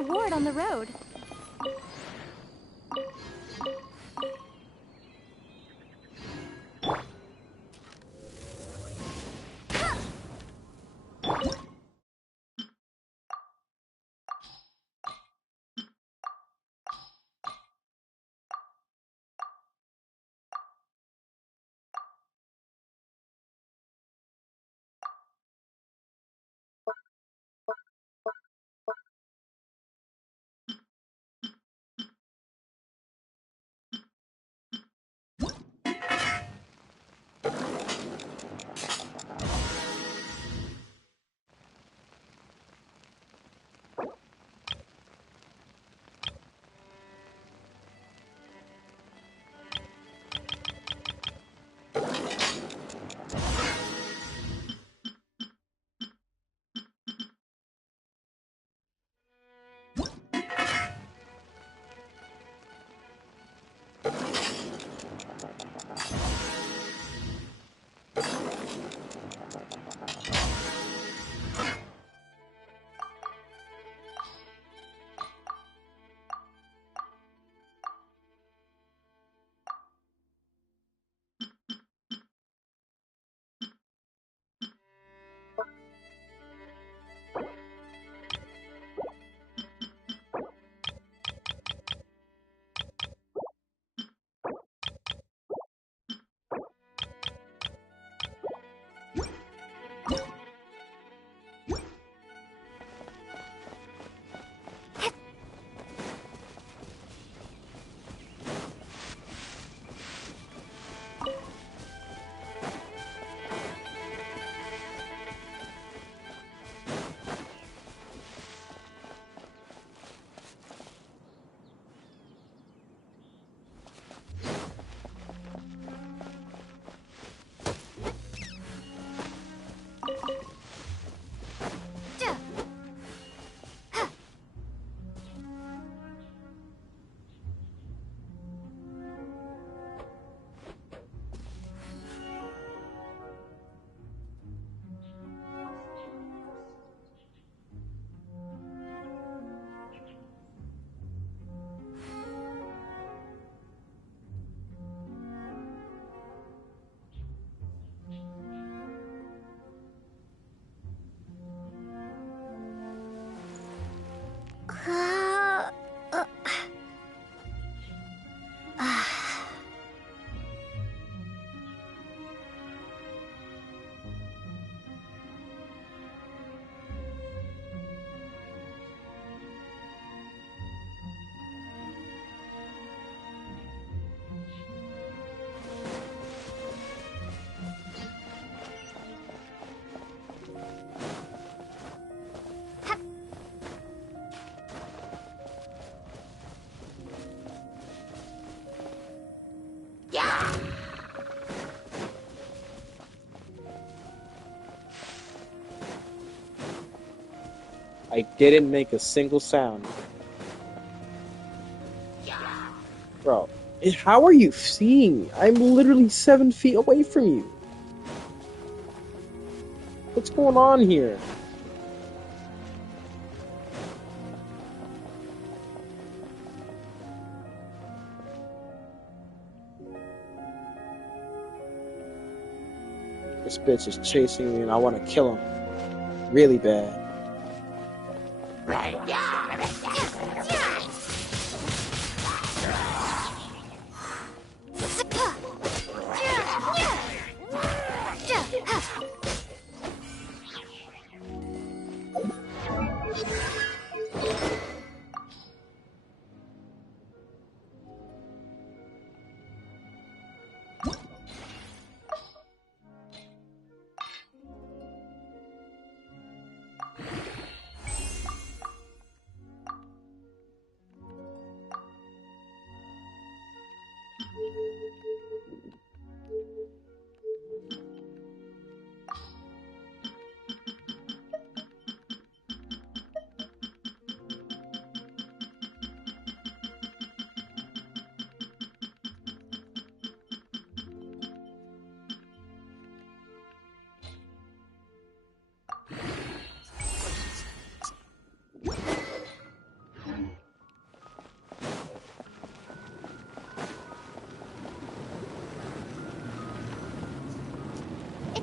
reward on the road. I didn't make a single sound. Bro, how are you seeing me? I'm literally 7 feet away from you. What's going on here? This bitch is chasing me and I want to kill him. Really bad.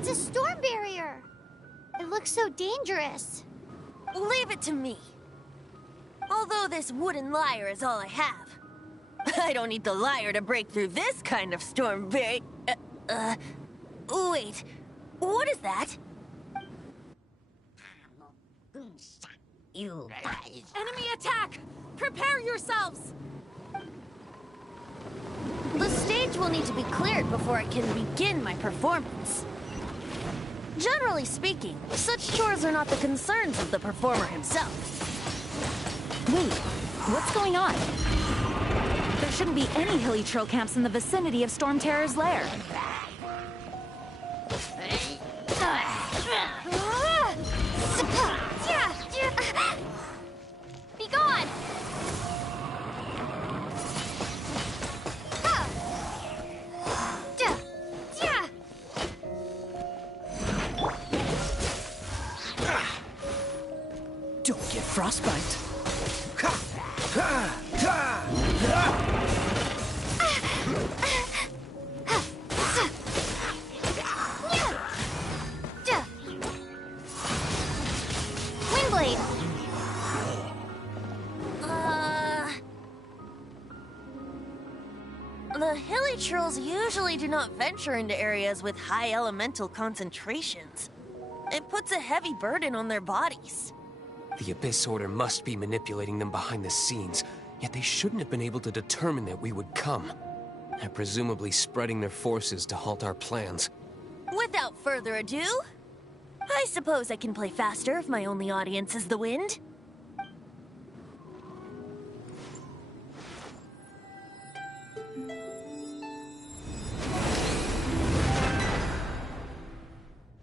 It's a storm barrier. It looks so dangerous. Leave it to me. Although this wooden lyre is all I have, I don't need the lyre to break through this kind of storm barrier. Wait, what is that? You guys. Enemy attack! Prepare yourselves! The stage will need to be cleared before I can begin my performance. Generally speaking, such chores are not the concerns of the performer himself. Wait, what's going on? There shouldn't be any hilly trail camps in the vicinity of Storm Terror's lair. Be gone! Don't get frostbite. Windblade! The hilly trolls usually do not venture into areas with high elemental concentrations. It puts a heavy burden on their bodies. The Abyss Order must be manipulating them behind the scenes, yet they shouldn't have been able to determine that we would come. They're presumably spreading their forces to halt our plans. Without further ado, I suppose I can play faster if my only audience is the wind.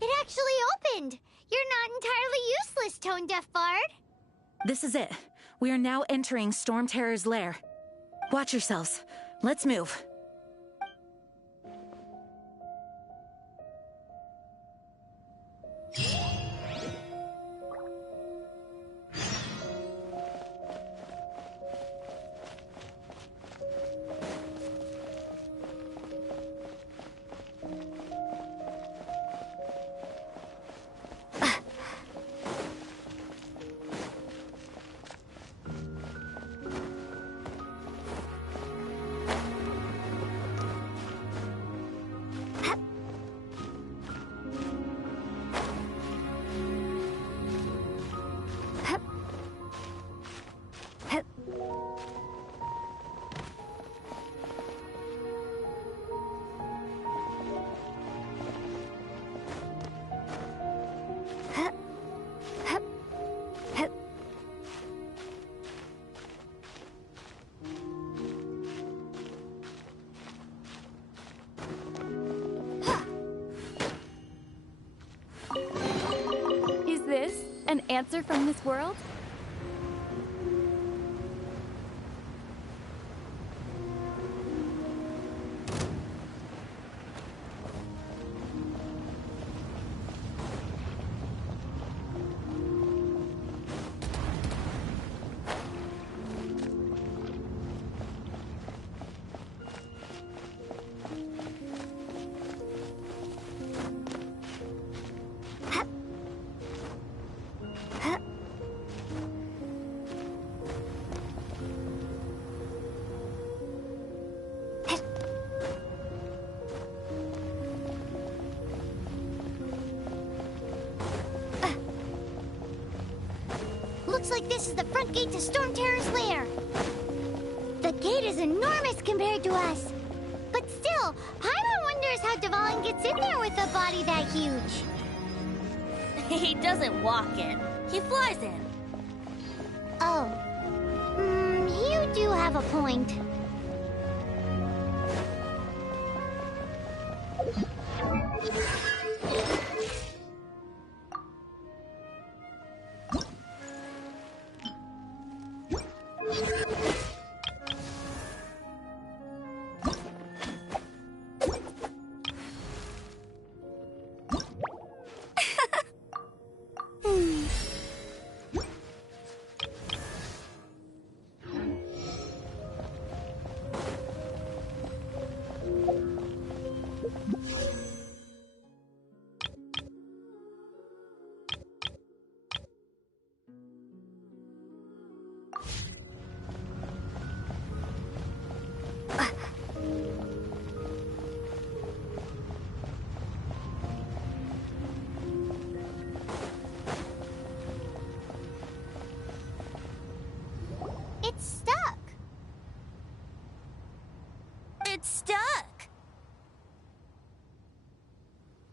It actually opened! You're not entirely useless, Tone Deaf Bard. This is it. We are now entering Storm Terror's lair. Watch yourselves. Let's move. Is this an answer from this world? Looks like this is the front gate to Storm Terror's lair. The gate is enormous compared to us. But still, Paimon wonders how Dvalin gets in there with a body that huge. He doesn't walk in, he flies in. Oh. You do have a point. get stuck.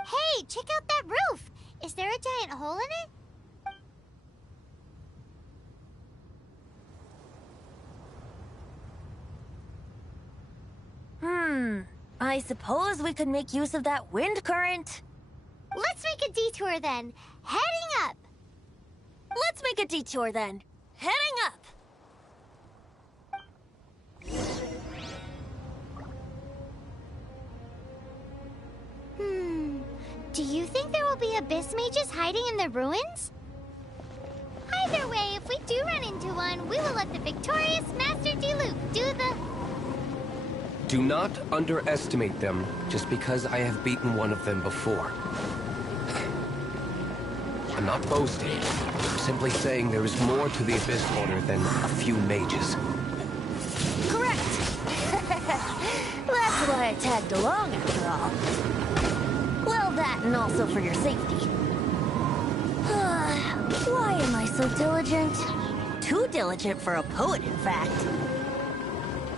Hey, check out that roof! Is there a giant hole in it? I suppose we could make use of that wind current. Let's make a detour then. Heading up! Let's make a detour then. Heading up. Do you think there will be abyss mages hiding in the ruins? Either way, if we do run into one, we will let the victorious Master Diluc do the... Do not underestimate them just because I have beaten one of them before. I'm not boasting. I'm simply saying there is more to the Abyss Order than a few mages. Correct. That's why I tagged along after all. Well, that and also for your safety. Why am I so diligent? Too diligent for a poet, in fact.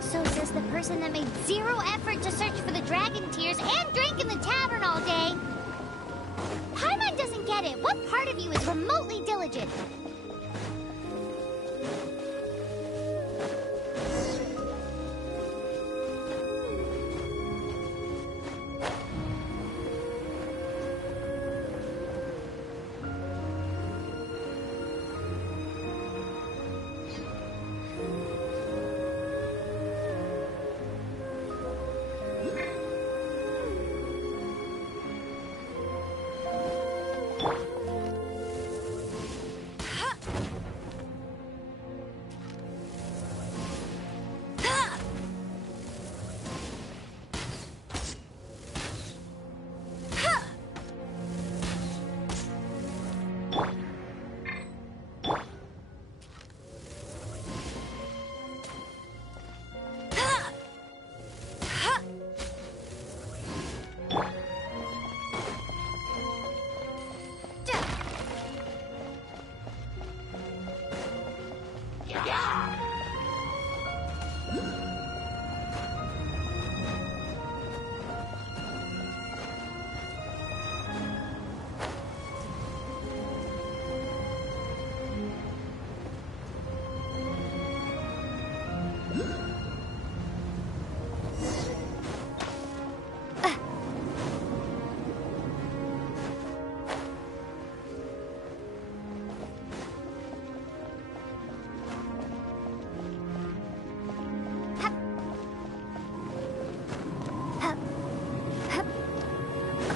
So says the person that made zero effort to search for the dragon tears and drank in the tavern all day. Paimon doesn't get it. What part of you is remotely diligent?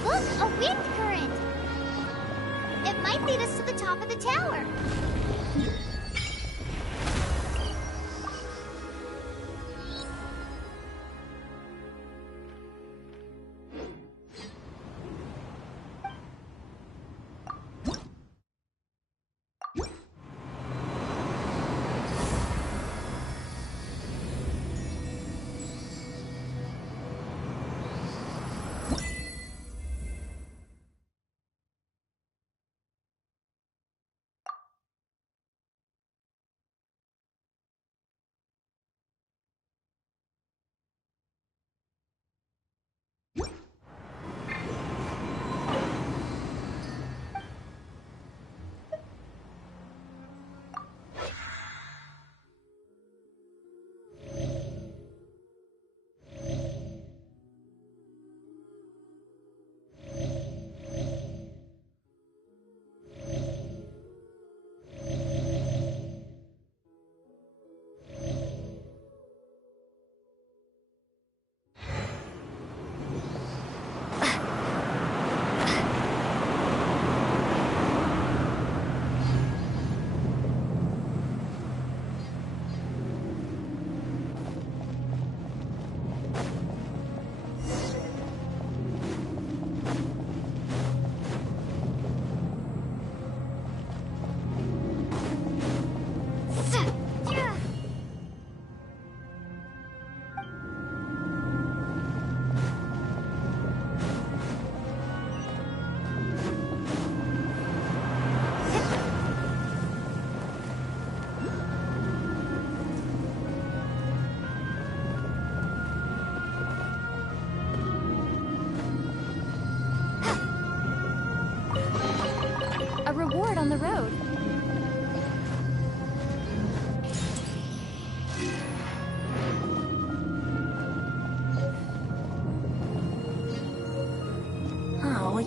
Look, a wind current! It might lead us to the top of the tower.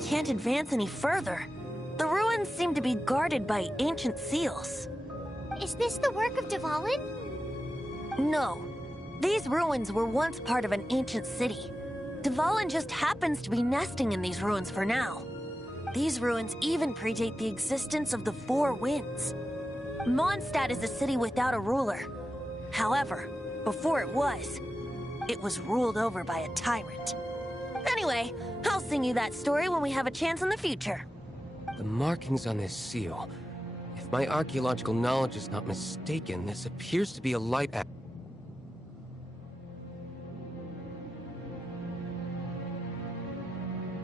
can't advance any further. The ruins seem to be guarded by ancient seals. Is this the work of Dvalin? No. These ruins were once part of an ancient city. Dvalin just happens to be nesting in these ruins for now. These ruins even predate the existence of the Four Winds. Mondstadt is a city without a ruler. However, before it was ruled over by a tyrant. Anyway, I'll sing you that story when we have a chance in the future. The markings on this seal. If my archaeological knowledge is not mistaken, this appears to be a light.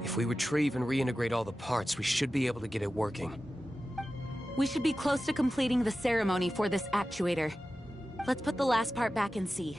If we retrieve and reintegrate all the parts, we should be able to get it working. We should be close to completing the ceremony for this actuator. Let's put the last part back and see.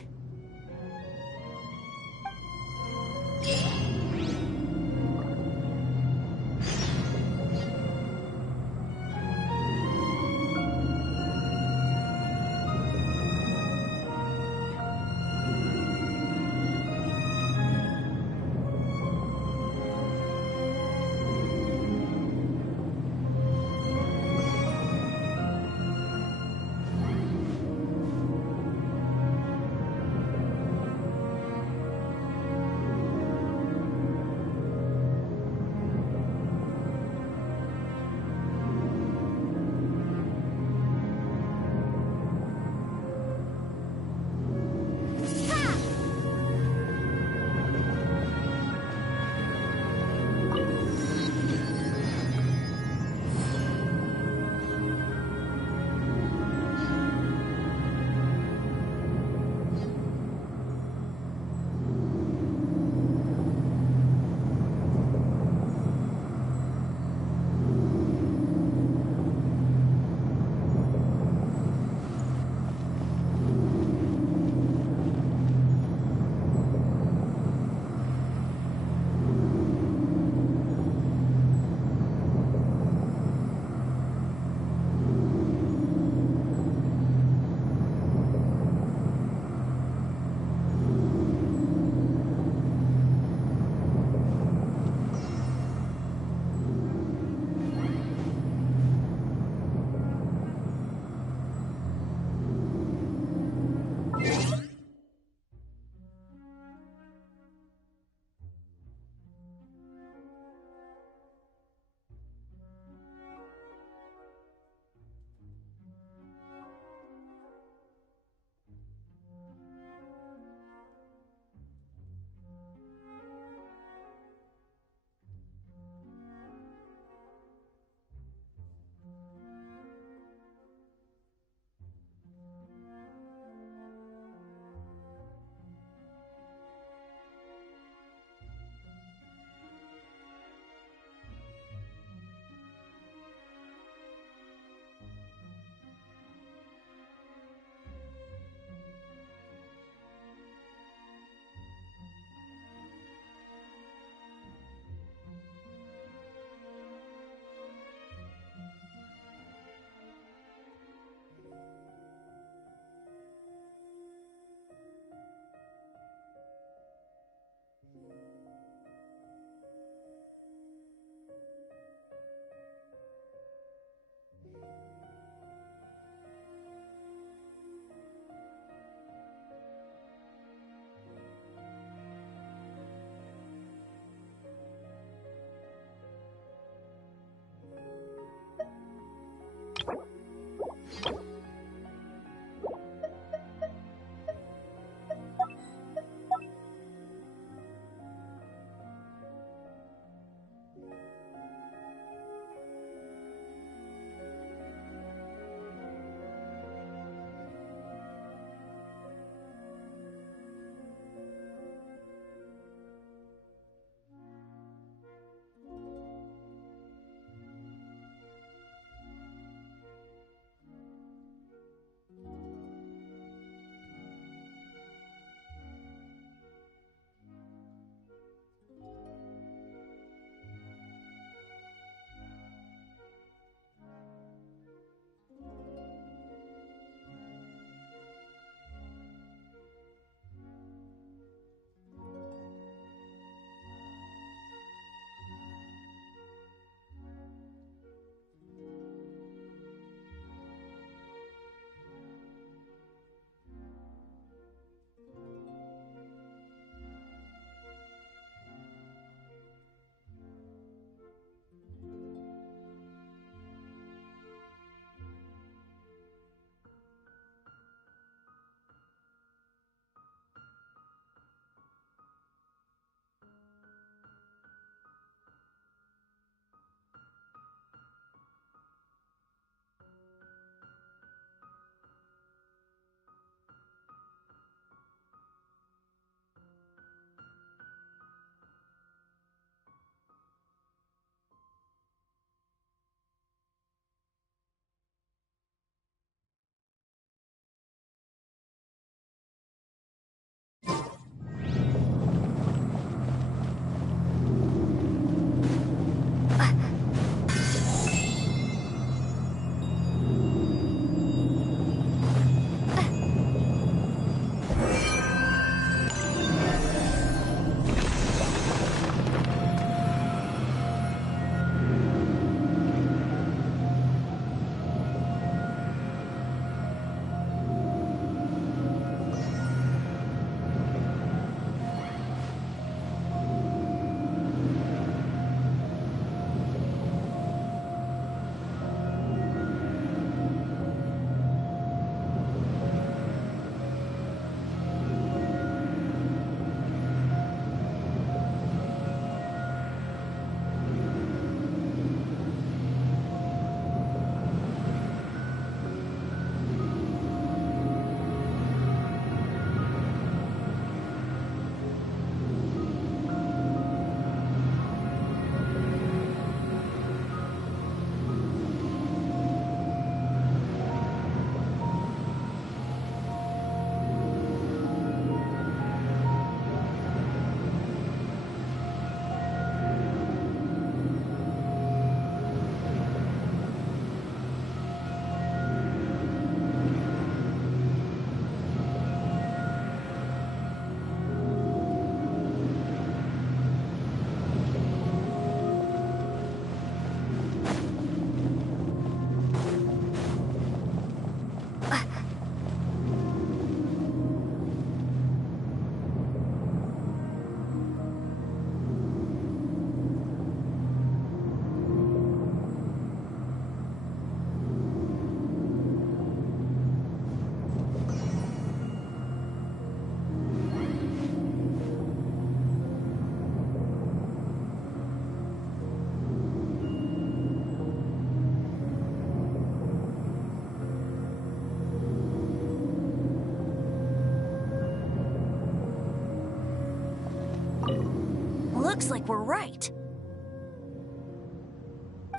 looks like we're right.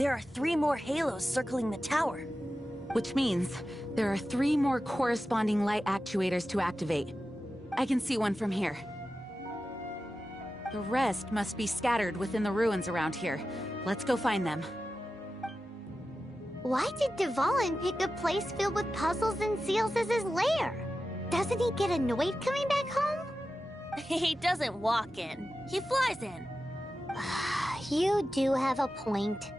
There are 3 more halos circling the tower. Which means there are 3 more corresponding light actuators to activate. I can see one from here. The rest must be scattered within the ruins around here. Let's go find them. Why did Dvalin pick a place filled with puzzles and seals as his lair? Doesn't he get annoyed coming back home? He doesn't walk in. He flies in. You do have a point.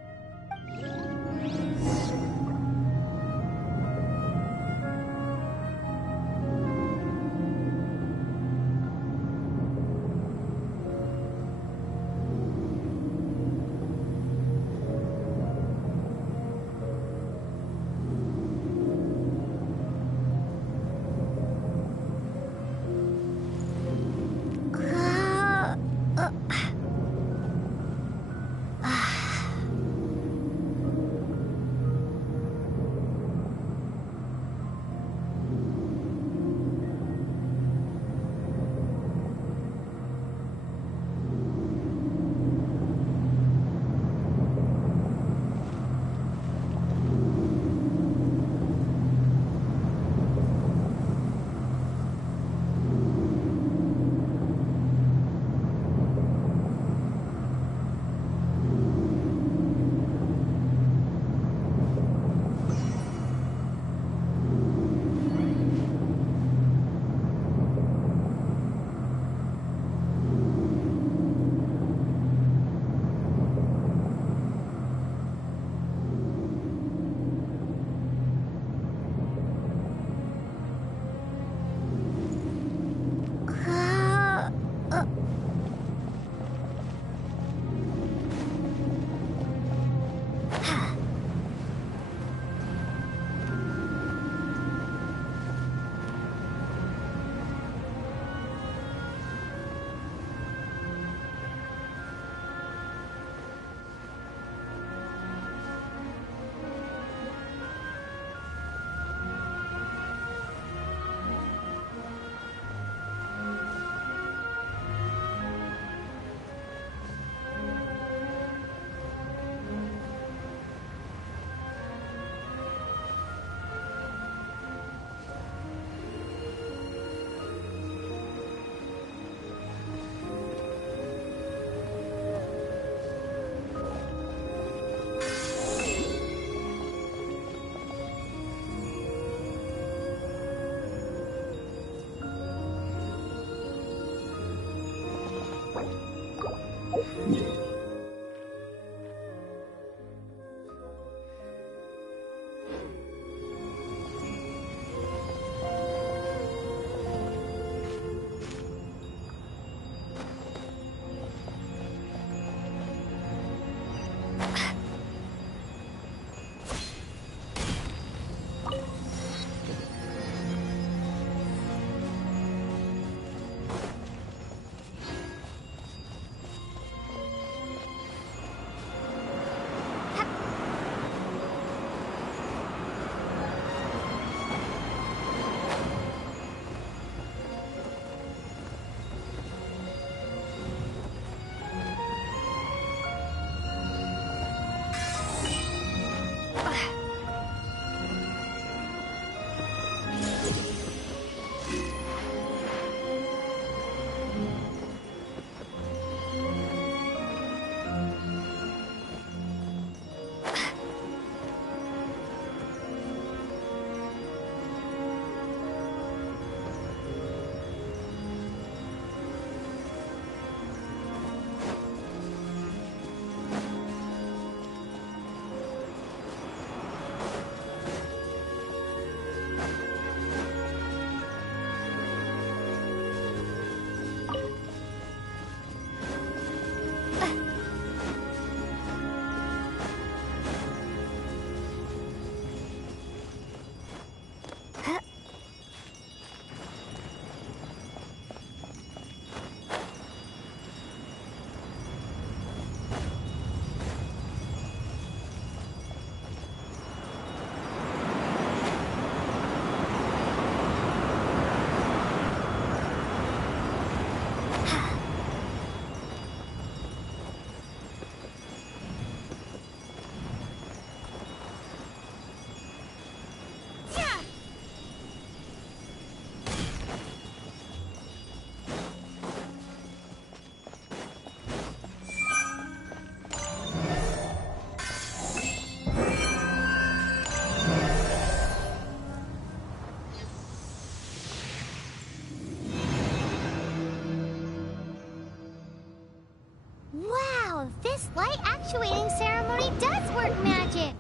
light actuating ceremony does work magic.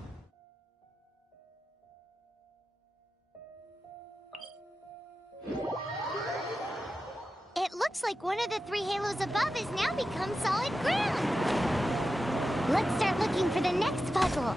It looks like one of the 3 halos above has now become solid ground. Let's start looking for the next puzzle.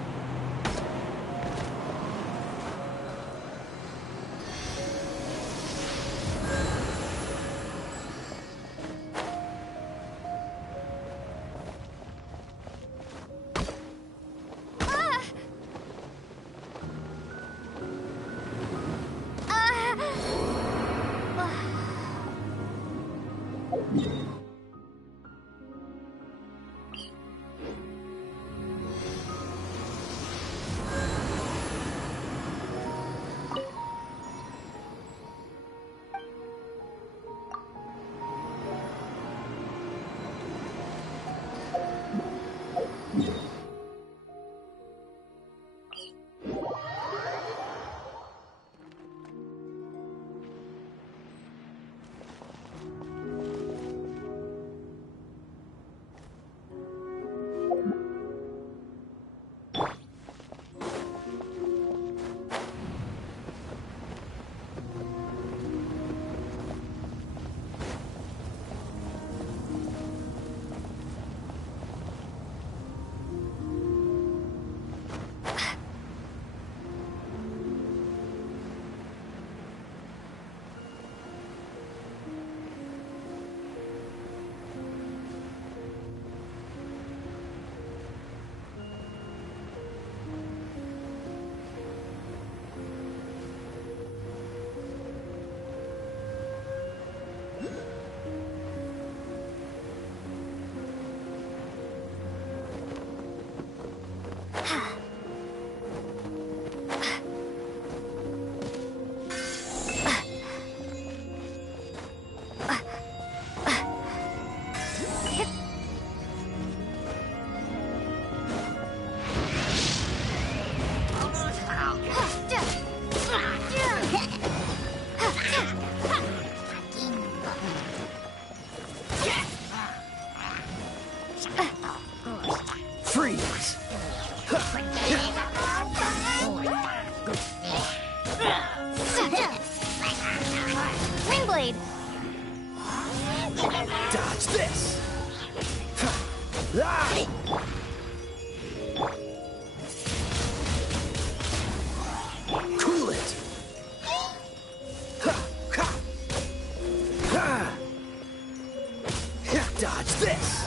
Freeze! Windblade! Dodge this! Ah! Cool it! Dodge this!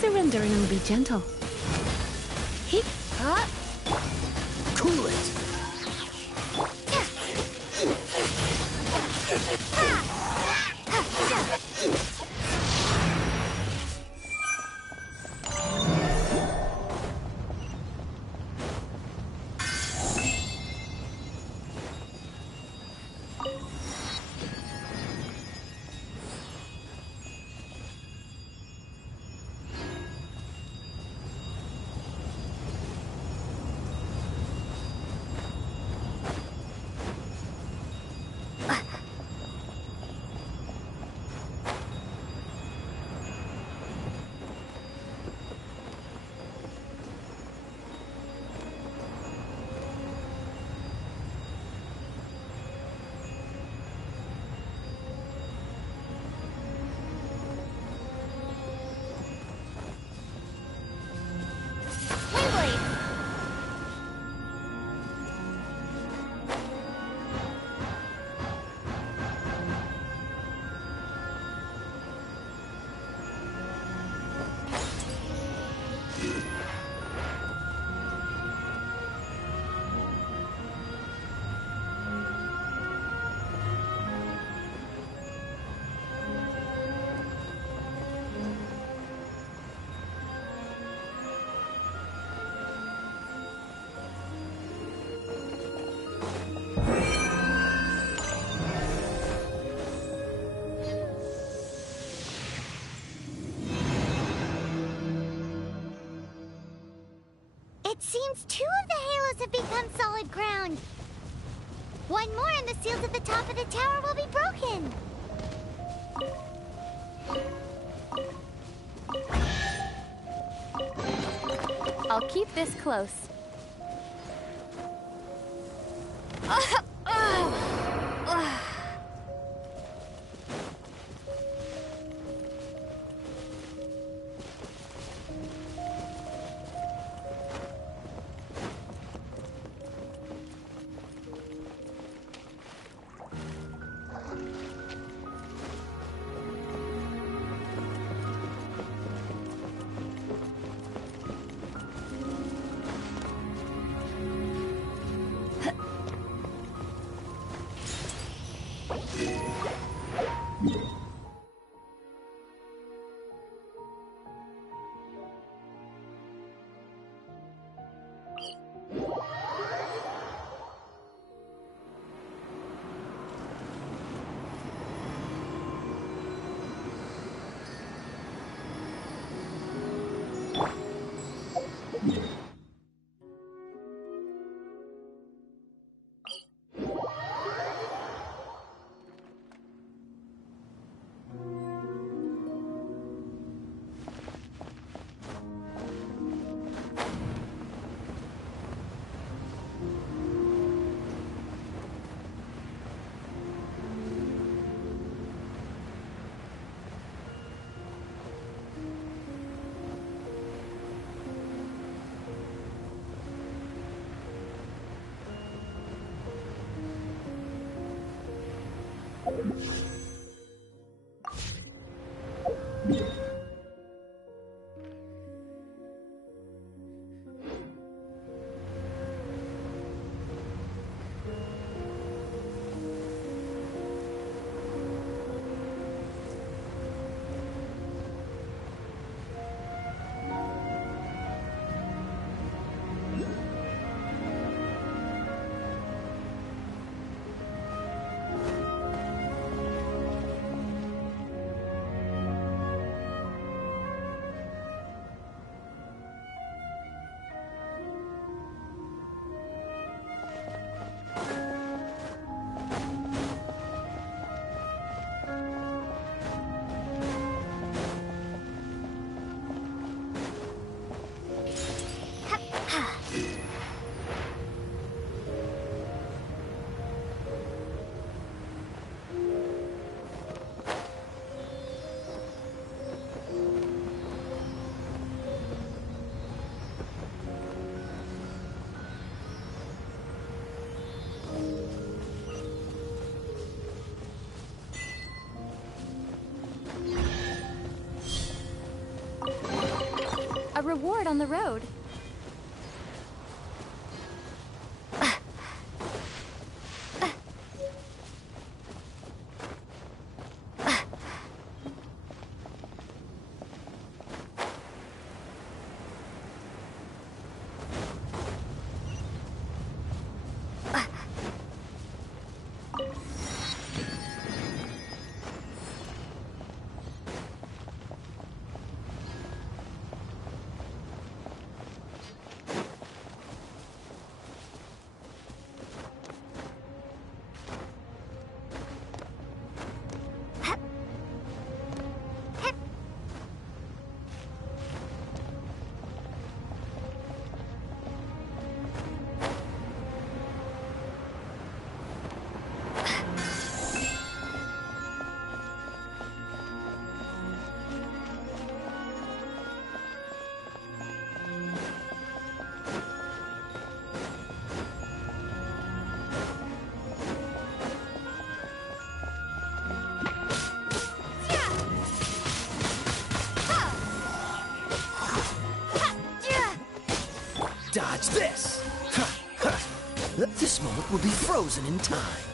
Surrendering will be gentle. Cool it! It seems 2 of the halos have become solid ground. 1 more and the seals at the top of the tower will be broken. I'll keep this close. A reward on the road. Dodge this! This moment will be frozen in time.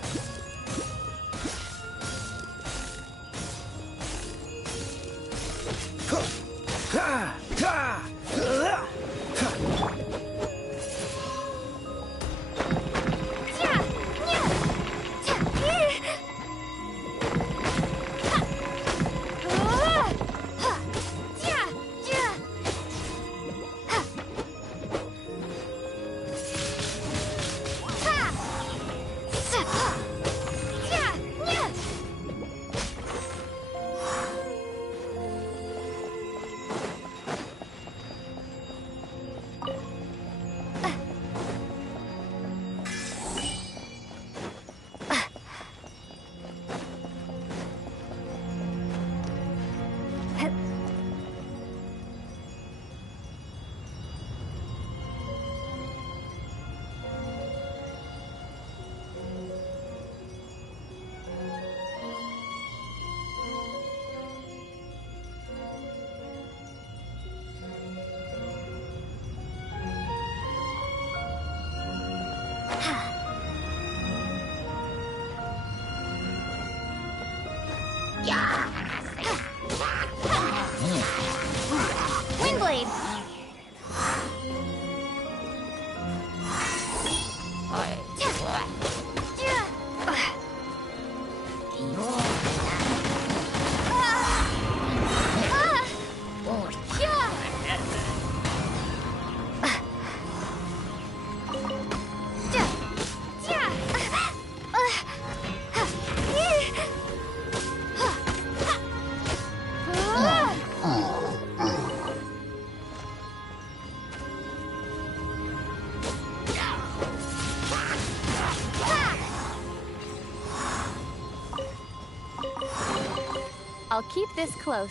I'll keep this close.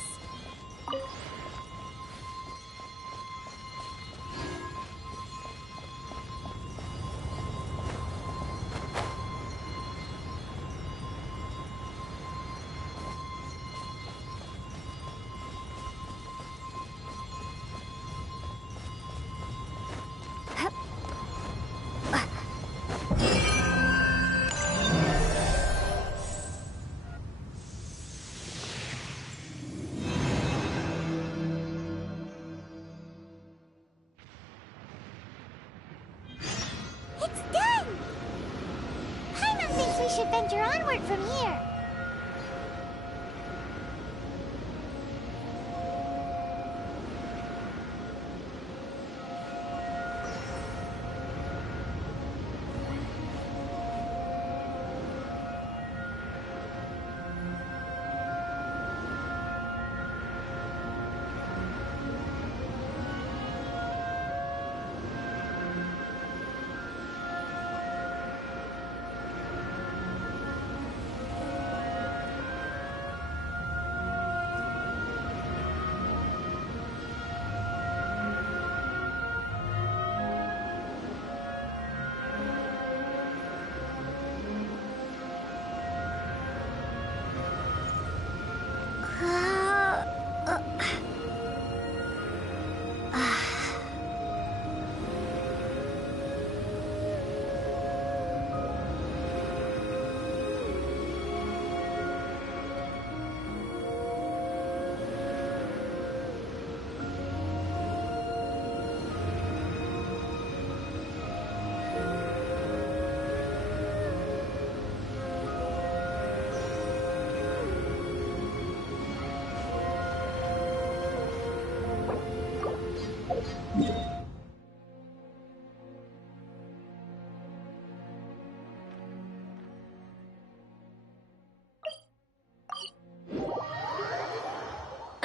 It's done! Paimon thinks we should venture onward from here.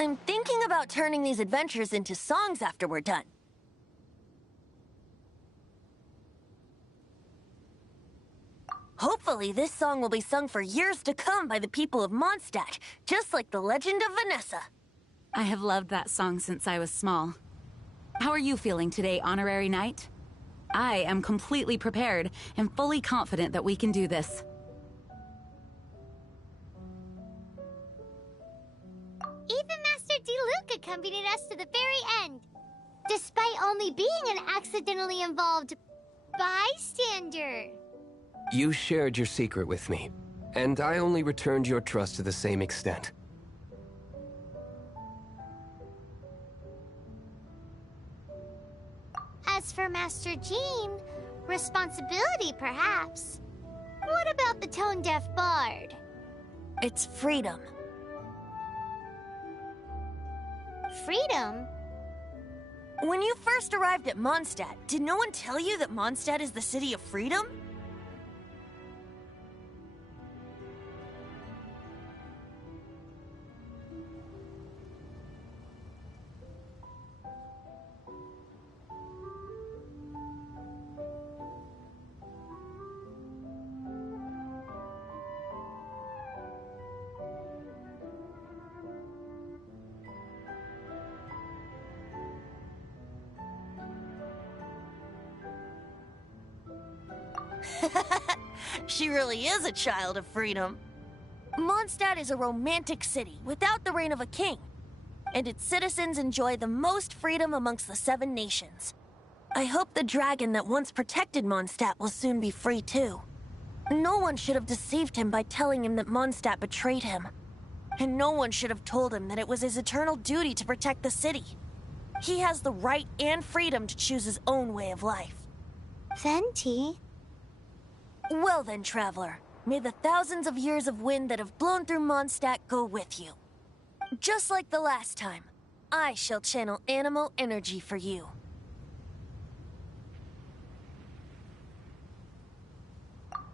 I'm thinking about turning these adventures into songs after we're done. Hopefully, this song will be sung for years to come by the people of Mondstadt, just like the legend of Vanessa. I have loved that song since I was small. How are you feeling today, Honorary Knight? I am completely prepared and fully confident that we can do this. Even Master Diluc accompanied us to the very end, despite only being an accidentally involved bystander. You shared your secret with me, and I only returned your trust to the same extent. As for Master Jean, responsibility perhaps. What about the tone-deaf bard? It's freedom. Freedom? When you first arrived at Mondstadt, did no one tell you that Mondstadt is the city of freedom? She really is a child of freedom. Mondstadt is a romantic city without the reign of a king, and its citizens enjoy the most freedom amongst the 7 nations. I hope the dragon that once protected Mondstadt will soon be free too. No one should have deceived him by telling him that Mondstadt betrayed him. And no one should have told him that it was his eternal duty to protect the city. He has the right and freedom to choose his own way of life. Venti? Well then, Traveler. May the thousands of years of wind that have blown through Mondstadt go with you. Just like the last time, I shall channel animal energy for you.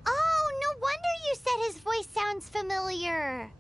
Oh, no wonder you said his voice sounds familiar.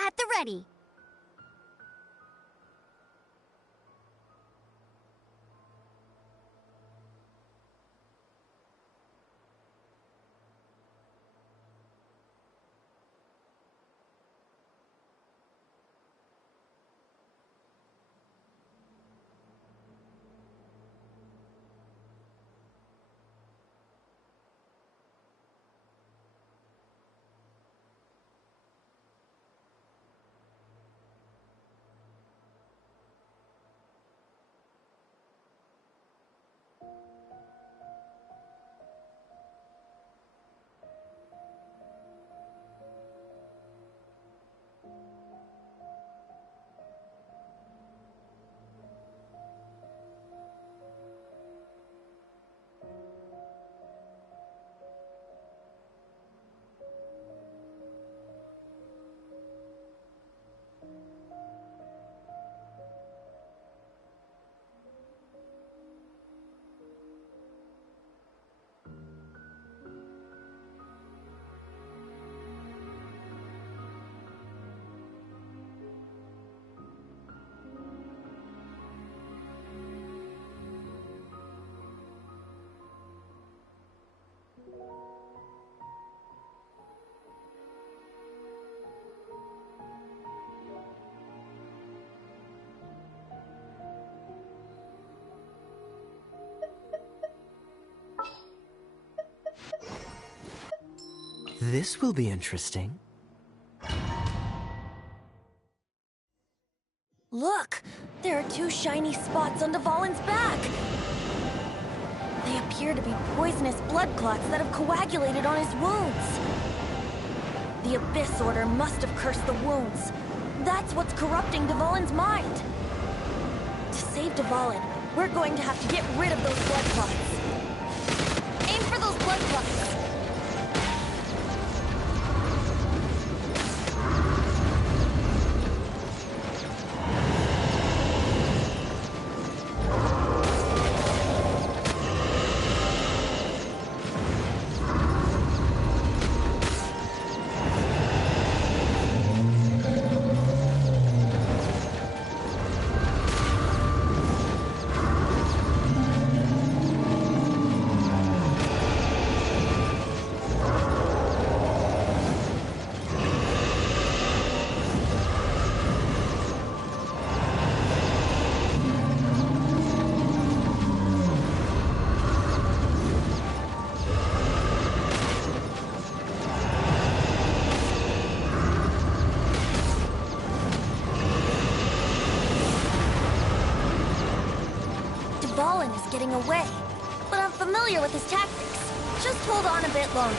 At the ready. This will be interesting. Look! There are two shiny spots on Dvalin's back! They appear to be poisonous blood clots that have coagulated on his wounds. The Abyss Order must have cursed the wounds. That's what's corrupting Dvalin's mind. To save Dvalin, we're going to have to get rid of those blood clots. Aim for those blood clots. Dvalin is getting away, but I'm familiar with his tactics. Just hold on a bit longer.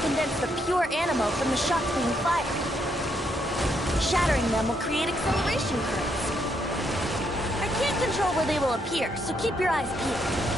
Condense the pure animo from the shots being fired. Shattering them will create acceleration currents. I can't control where they will appear, so keep your eyes peeled.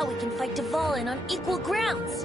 Now we can fight Dvalin on equal grounds.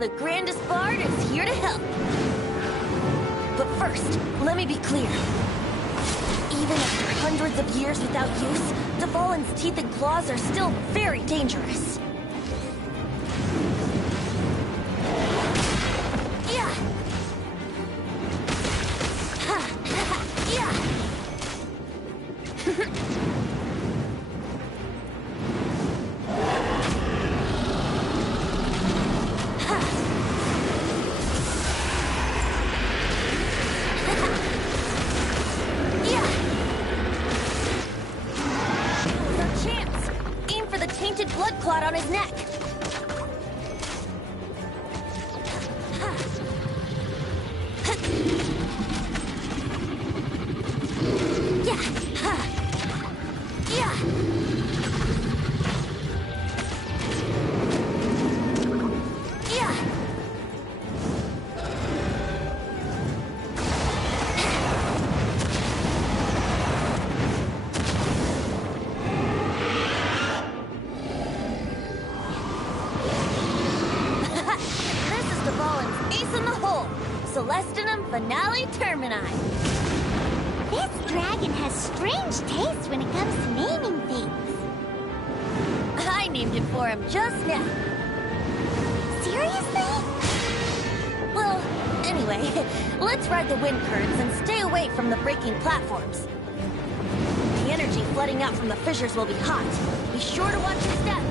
The grandest bard is here to help. But first, let me be clear. Even after hundreds of years without use, Dvalin's teeth and claws are still very dangerous. Yeah! Ha! Yeah! Blood clot on his neck. Yeah. Yeah. Yeah. Celestinum Finale Termini. This dragon has strange taste when it comes to naming things. I named it for him just now. Seriously? Well, anyway, let's ride the wind currents and stay away from the breaking platforms. The energy flooding out from the fissures will be hot. Be sure to watch your step.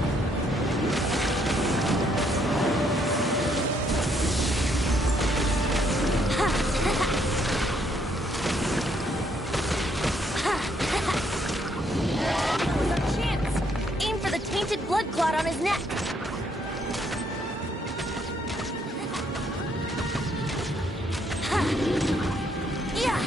Blood clot on his neck. Yeah.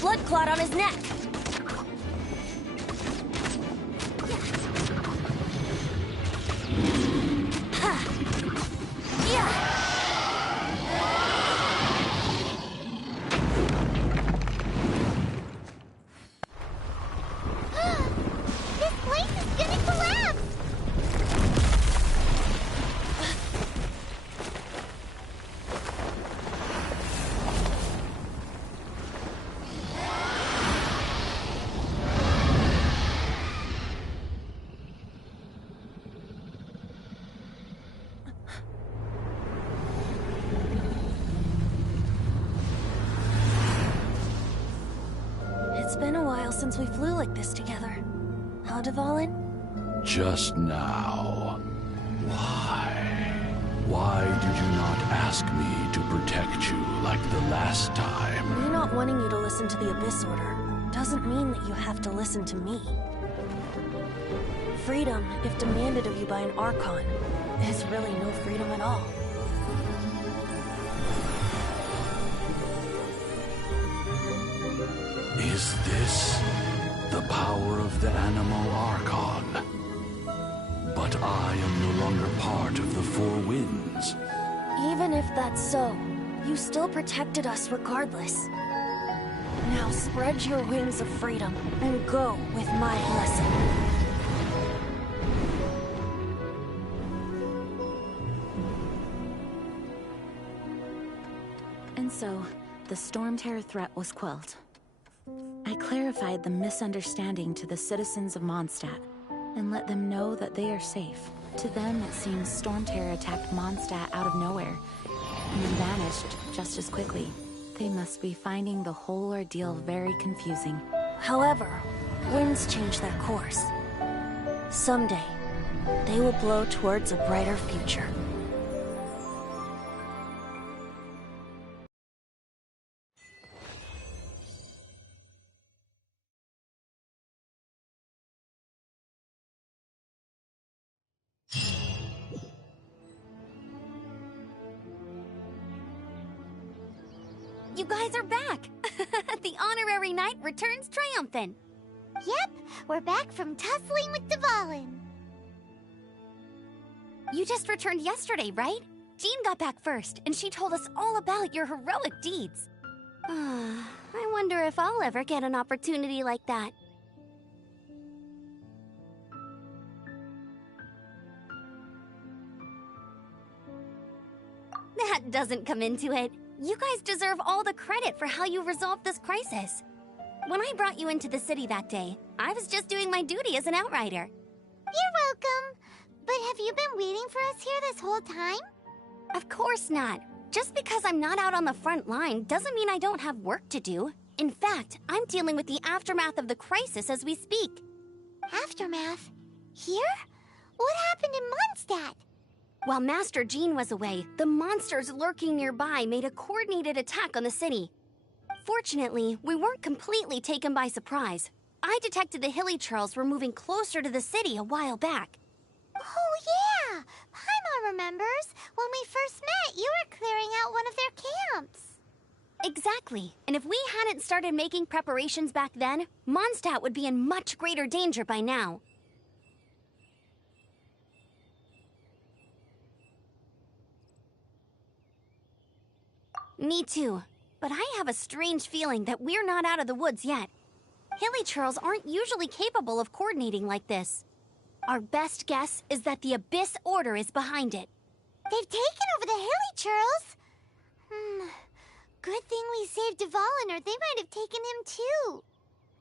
Blood clot on his neck. This place is gonna collapse! It's been a while since we flew like this together. Huh, Dvalin? Just now. Why? Why did you not ask me to protect you like the last time? Me not wanting you to listen to the Abyss Order doesn't mean that you have to listen to me. Freedom, if demanded of you by an Archon, is really no freedom at all. Is this the power of the Animo Archon? But I am no longer part of the Four Winds. Even if that's so, you still protected us regardless. Now spread your wings of freedom and go with my blessing. And so, the Storm Terror threat was quelled. I clarified the misunderstanding to the citizens of Mondstadt, and let them know that they are safe. To them, it seems Storm Terror attacked Mondstadt out of nowhere, and then vanished just as quickly. They must be finding the whole ordeal very confusing. However, winds change their course. Someday, they will blow towards a brighter future. You guys are back! The honorary knight returns triumphant. Yep, we're back from tussling with Dvalin. You just returned yesterday, right? Jean got back first, and she told us all about your heroic deeds. I wonder if I'll ever get an opportunity like that. That doesn't come into it. You guys deserve all the credit for how you resolved this crisis. When I brought you into the city that day, I was just doing my duty as an outrider. You're welcome. But have you been waiting for us here this whole time? Of course not. Just because I'm not out on the front line doesn't mean I don't have work to do. In fact, I'm dealing with the aftermath of the crisis as we speak. Aftermath? Here? What happened in Mondstadt? While Master Jean was away, the monsters lurking nearby made a coordinated attack on the city. Fortunately, we weren't completely taken by surprise. I detected the Hilly Churls were moving closer to the city a while back. Oh yeah! Paimon remembers. When we first met, you were clearing out one of their camps. Exactly. And if we hadn't started making preparations back then, Mondstadt would be in much greater danger by now. Me too. But I have a strange feeling that we're not out of the woods yet. Hilly Churls aren't usually capable of coordinating like this. Our best guess is that the Abyss Order is behind it. They've taken over the Hilly Churls? Good thing we saved Dvalin, or they might have taken him too.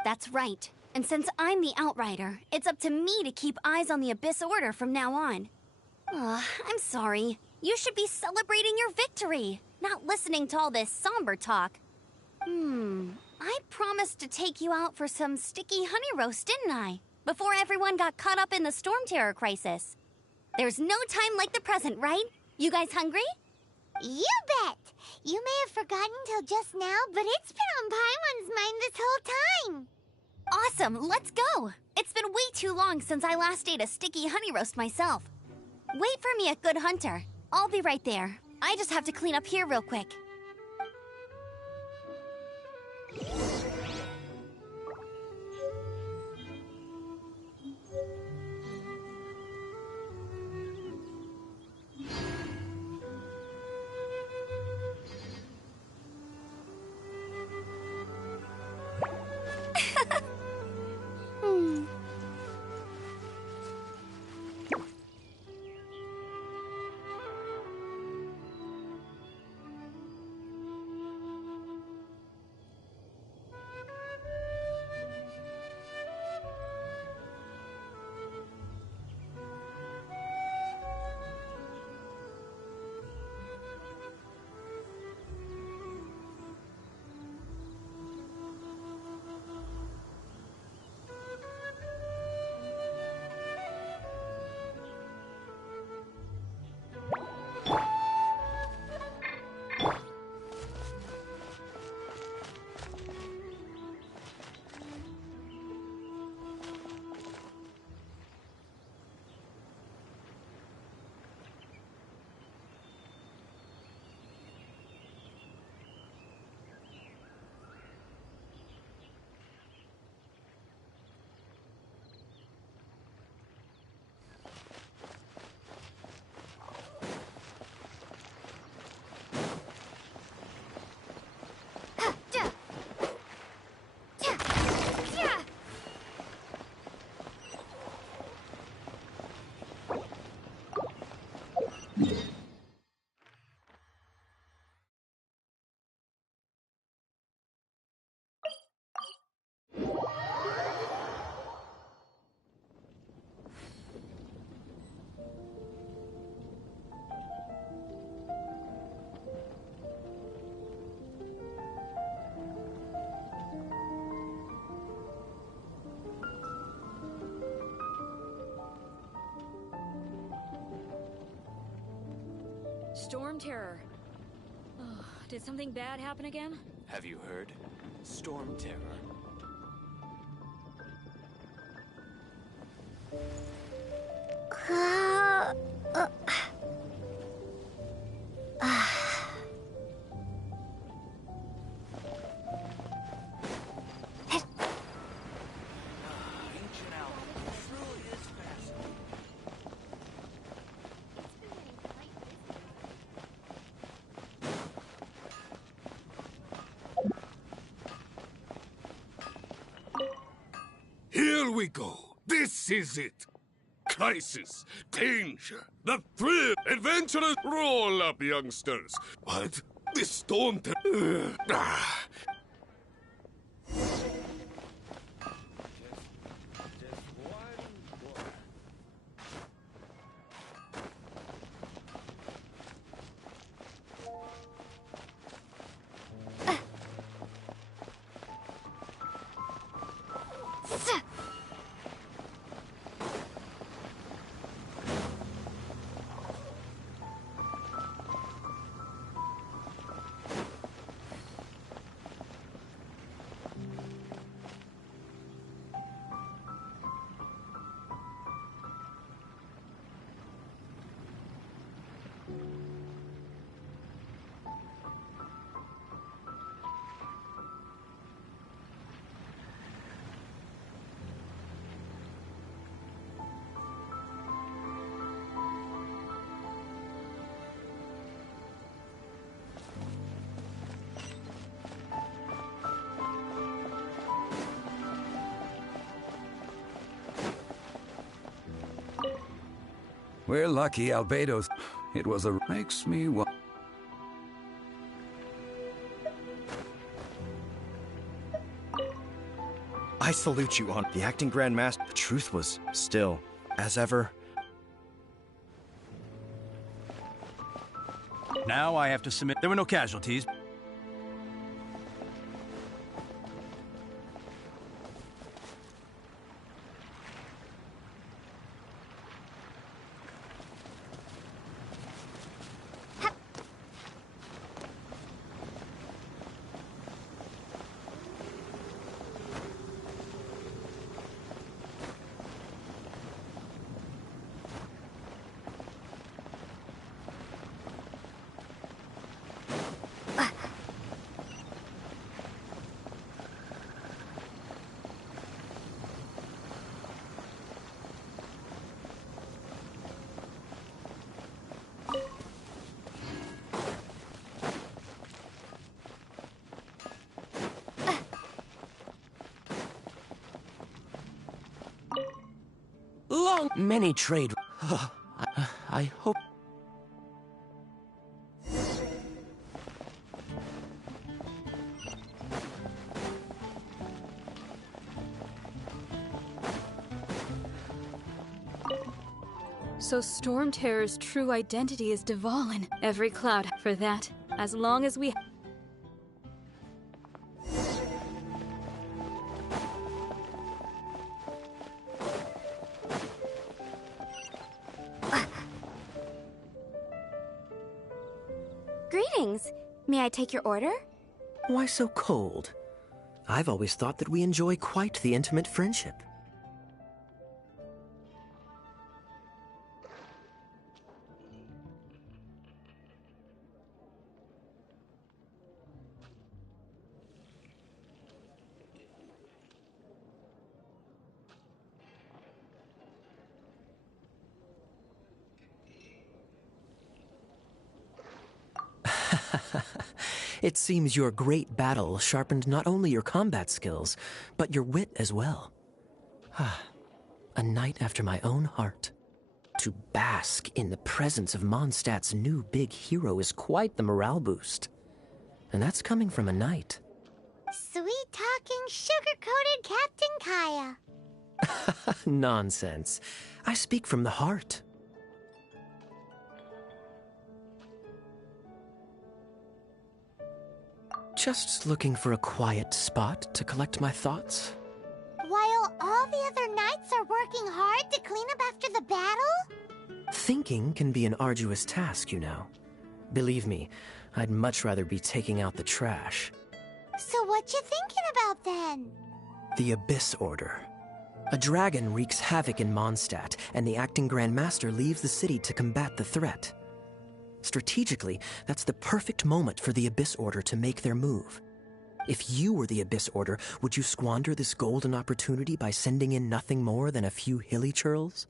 That's right. And since I'm the Outrider, it's up to me to keep eyes on the Abyss Order from now on. I'm sorry. You should be celebrating your victory, not listening to all this somber talk. I promised to take you out for some sticky honey roast, didn't I? Before everyone got caught up in the Storm Terror crisis. There's no time like the present, right? You guys hungry? You bet! You may have forgotten till just now, but it's been on Paimon's mind this whole time. Awesome, let's go! It's been way too long since I last ate a sticky honey roast myself. Wait for me at Good Hunter. I'll be right there. I just have to clean up here real quick. Storm Terror. Oh, did something bad happen again? Have you heard? Storm Terror. Here we go. This is it. Crisis, danger, the thrill, adventurous. Roll up, youngsters. What? This storm. We're lucky Albedo's. It was a... makes me wa... I salute you on the acting grandmaster. The truth was still, as ever. Now I have to submit. There were no casualties. Many trade. I hope. So Storm Terror's true identity is Dvalin. Every cloud for that. As long as we... Greetings. May I take your order? Why so cold? I've always thought that we enjoy quite the intimate friendship. It seems your great battle sharpened not only your combat skills, but your wit as well. A knight after my own heart. To bask in the presence of Mondstadt's new big hero is quite the morale boost. And that's coming from a knight. Sweet-talking, sugar-coated Captain Kaya. Nonsense. I speak from the heart. Just looking for a quiet spot to collect my thoughts. While all the other knights are working hard to clean up after the battle? Thinking can be an arduous task, you know. Believe me, I'd much rather be taking out the trash. So what you thinking about then? The Abyss Order. A dragon wreaks havoc in Mondstadt, and the acting Grand Master leaves the city to combat the threat. Strategically, that's the perfect moment for the Abyss Order to make their move. If you were the Abyss Order, would you squander this golden opportunity by sending in nothing more than a few hilly churls?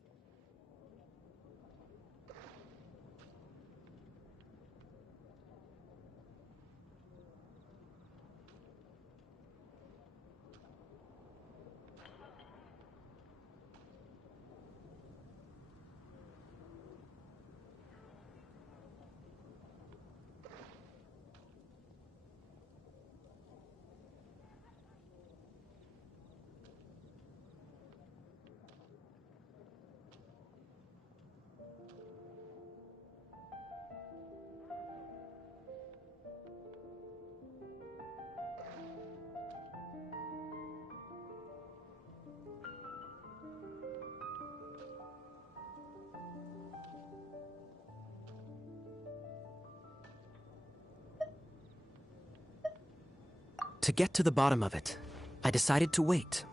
To get to the bottom of it, I decided to wait.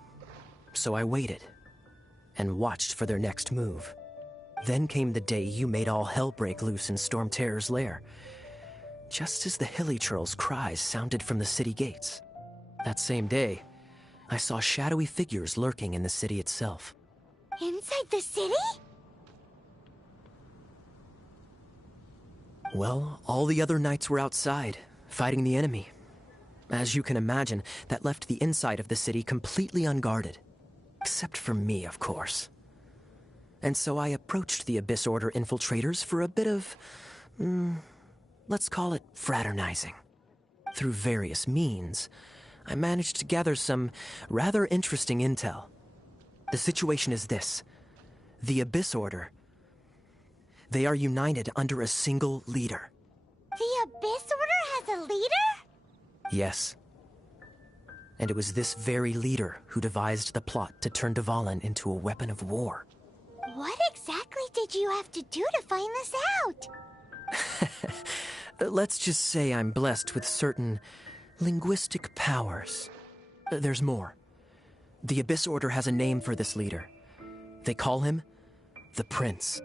So I waited, and watched for their next move. Then came the day you made all hell break loose in Storm Terror's lair, just as the hilly churl's cries sounded from the city gates. That same day, I saw shadowy figures lurking in the city itself. Inside the city? Well, all the other knights were outside, fighting the enemy. As you can imagine, that left the inside of the city completely unguarded. Except for me, of course. And so I approached the Abyss Order infiltrators for a bit of, let's call it fraternizing. Through various means, I managed to gather some rather interesting intel. The situation is this. The Abyss Order, they are united under a single leader. The Abyss Order has a leader? Yes. And it was this very leader who devised the plot to turn Dvalin into a weapon of war. What exactly did you have to do to find this out? Let's just say I'm blessed with certain linguistic powers. There's more. The Abyss Order has a name for this leader. They call him the Prince.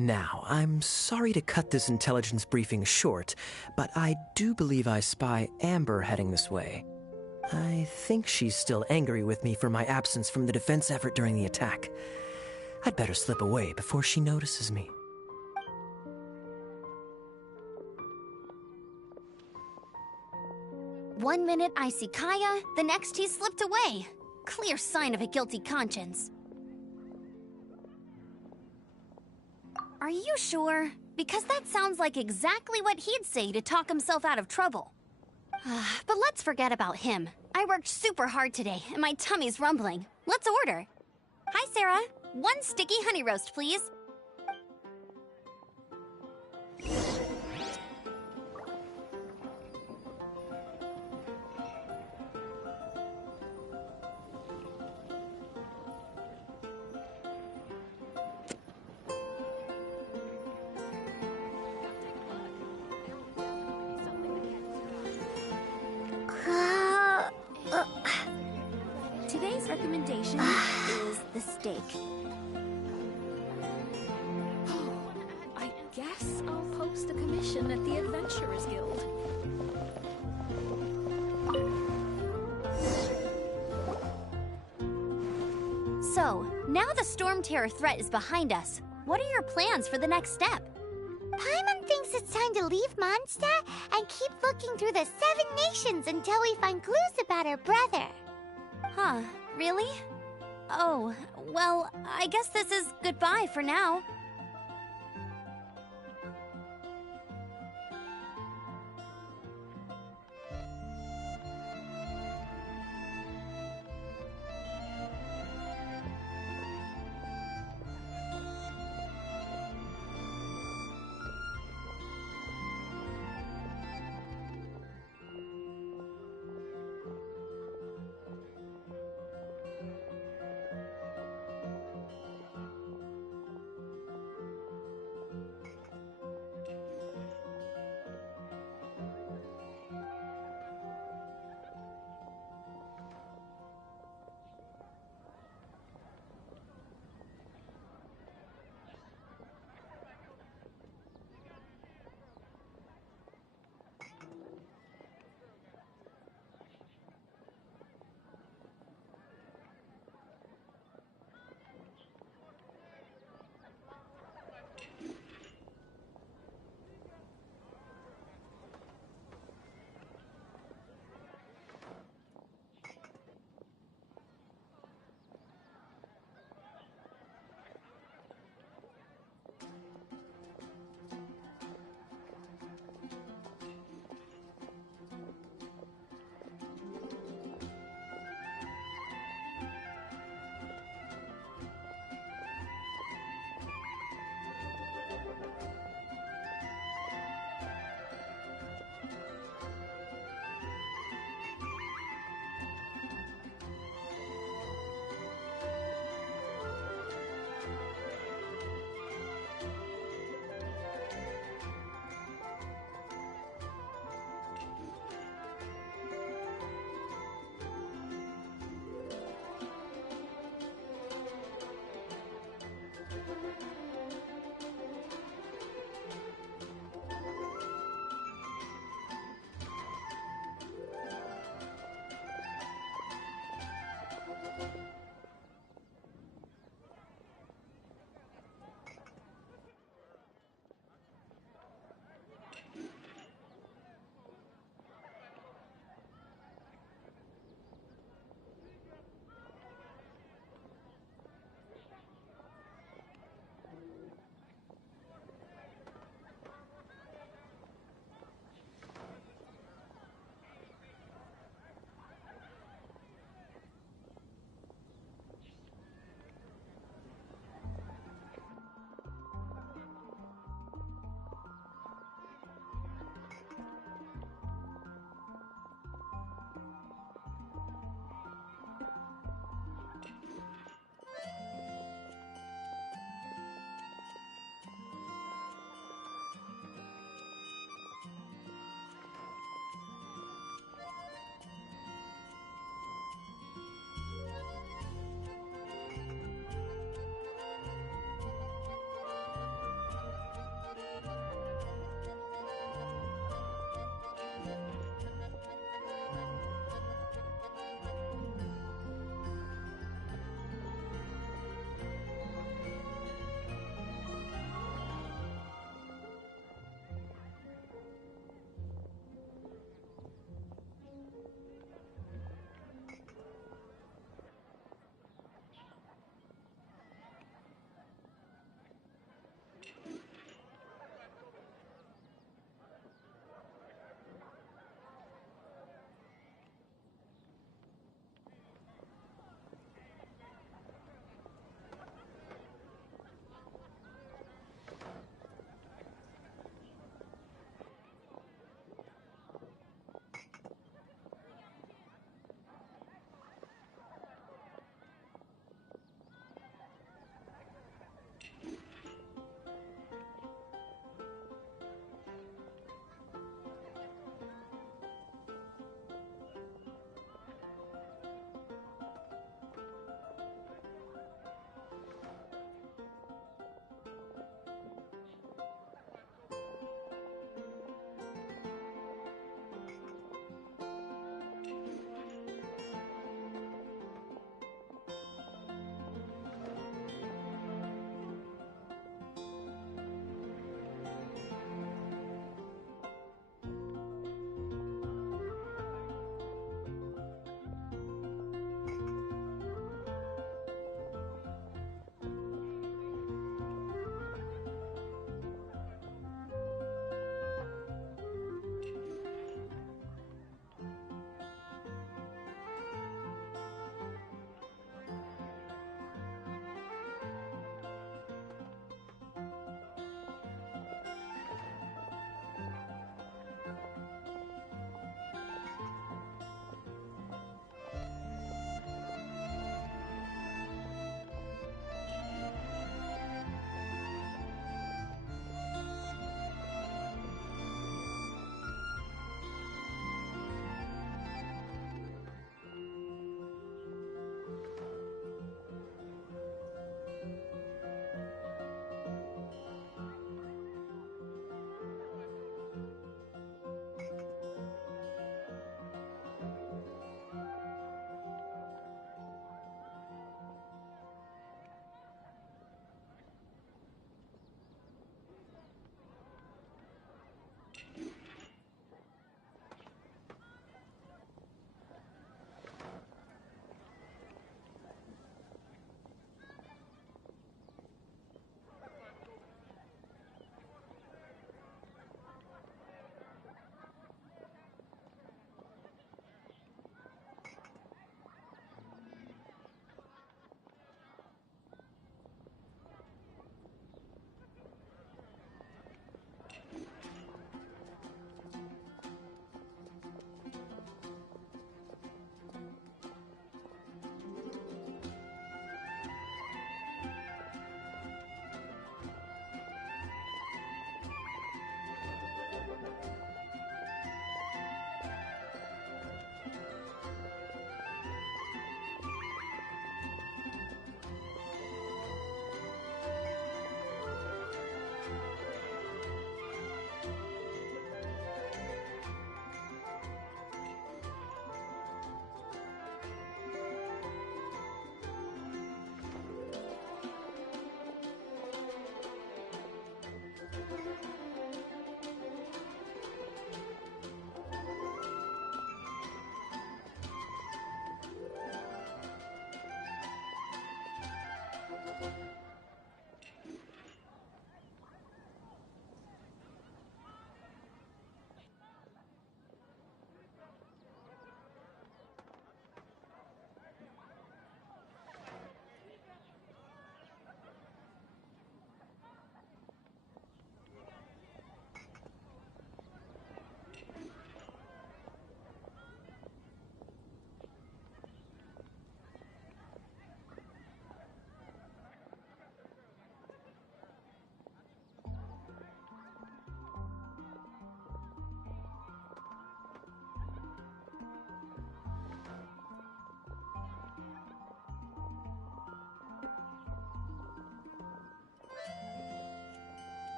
Now, I'm sorry to cut this intelligence briefing short, but I do believe I spy Amber heading this way. I think she's still angry with me for my absence from the defense effort during the attack. I'd better slip away before she notices me. One minute I see Kaya, the next he slipped away. Clear sign of a guilty conscience. Are you sure? Because that sounds like exactly what he'd say to talk himself out of trouble. But let's forget about him. I worked super hard today, and my tummy's rumbling. Let's order. Hi, Sarah. 1 sticky honey roast, please. Today's recommendation is the steak. I guess I'll post a commission at the Adventurers Guild. So, now the Storm Terror threat is behind us. What are your plans for the next step? Paimon thinks it's time to leave Mondstadt and keep looking through the 7 nations until we find clues about her brother. Huh, really? Oh, well, I guess this is goodbye for now.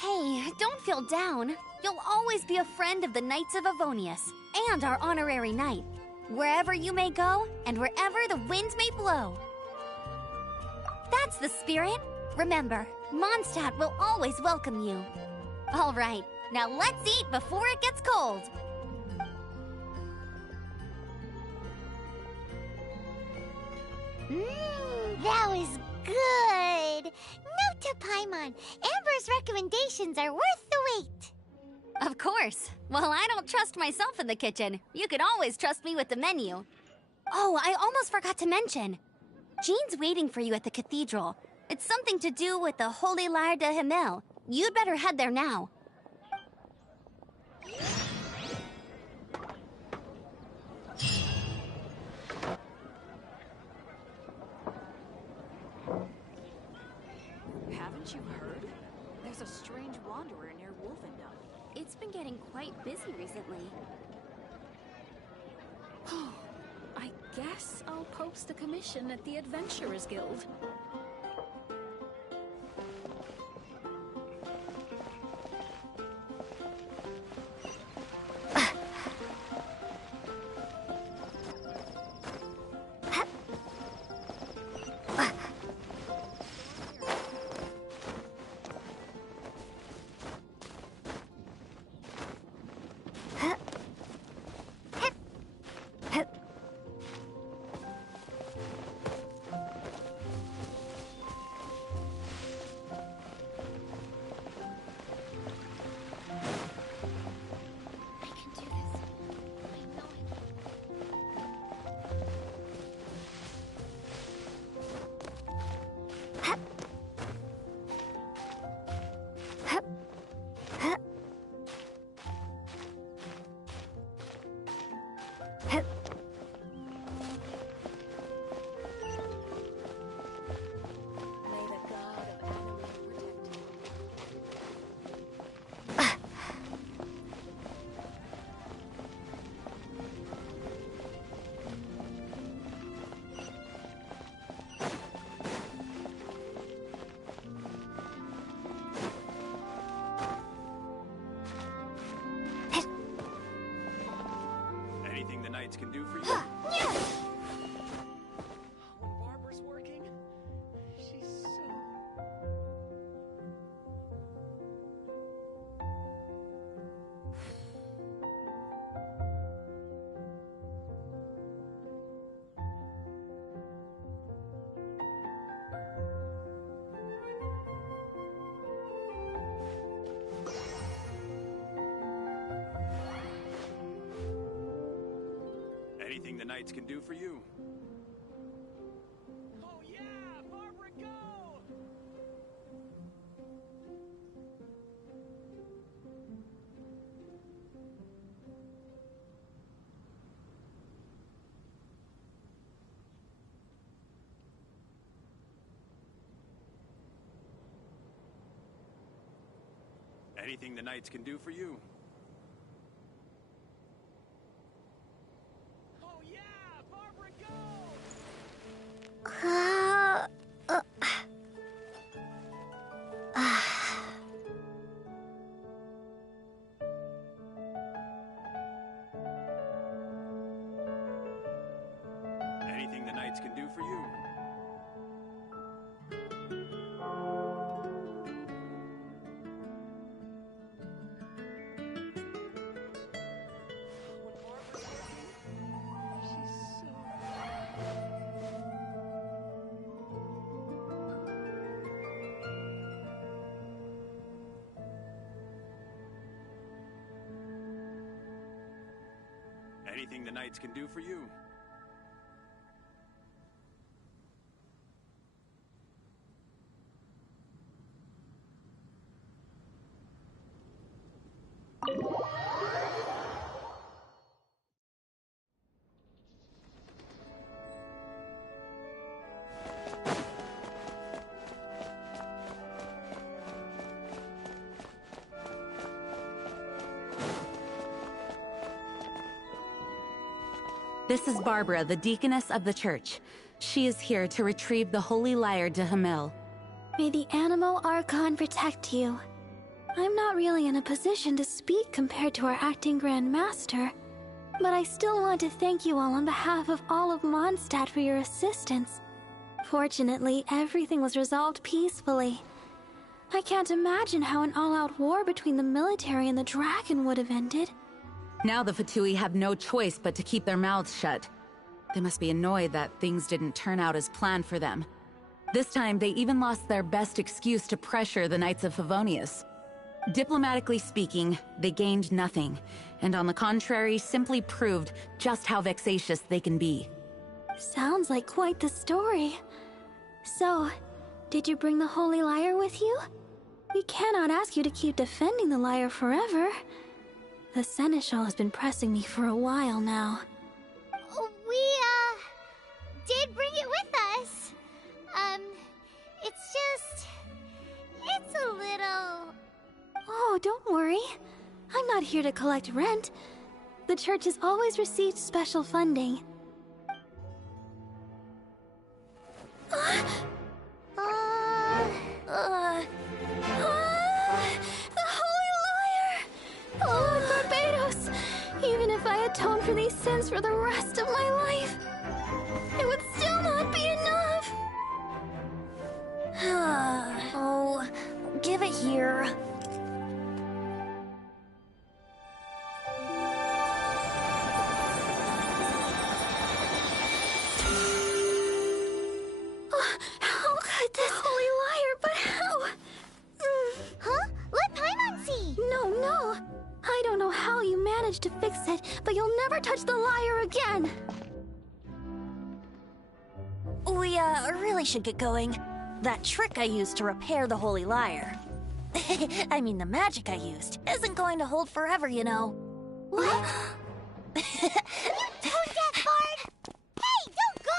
Hey, don't feel down. You'll always be a friend of the Knights of Avonius, and our honorary knight. Wherever you may go, and wherever the wind may blow. That's the spirit. Remember, Mondstadt will always welcome you. All right, now let's eat before it gets cold. That was good. Note to Paimon, Amber's recommendations are worth the wait. Of course. Well, I don't trust myself in the kitchen. You can always trust me with the menu. Oh, I almost forgot to mention. Jean's waiting for you at the cathedral. It's something to do with the Holy Lyre de Himmel. You'd better head there now. Haven't you heard? There's a strange wanderer near Wolfendom. It's been getting quite busy recently. I guess I'll post a commission at the Adventurers Guild. Anything the knights can do for you? When Barbara's working, she's so... Anything the knights can do for you? Oh yeah! Barbara, go! Anything the knights can do for you? Anything the knights can do for you? Anything the knights can do for you? This is Barbara, the deaconess of the church. She is here to retrieve the Holy Lyre de Himmel. May the Animal Archon protect you. I'm not really in a position to speak compared to our acting Grand Master, but I still want to thank you all on behalf of all of Mondstadt for your assistance. Fortunately, everything was resolved peacefully. I can't imagine how an all-out war between the military and the dragon would have ended. Now the Fatui have no choice but to keep their mouths shut. They must be annoyed that things didn't turn out as planned for them. This time, they even lost their best excuse to pressure the Knights of Favonius. Diplomatically speaking, they gained nothing, and on the contrary, simply proved just how vexatious they can be. Sounds like quite the story. So, did you bring the Holy Lyre with you? We cannot ask you to keep defending the lyre forever. The Seneschal has been pressing me for a while now. We, did bring it with us. It's a little... Oh, don't worry. I'm not here to collect rent. The church has always received special funding. The Holy Lyre! Lord Barbados! Even if I atone for these sins for the rest of my life, it would still not be enough! Oh, give it here. How could this Holy Lyre, but how? Huh? Let Paimon see! No. I don't know how you managed to fix it, but you'll never touch the lyre again! We, really should get going. That trick I used to repair the Holy Lyre. I mean, the magic I used isn't going to hold forever, you know. What? Tone deaf, Bard! Hey, don't go!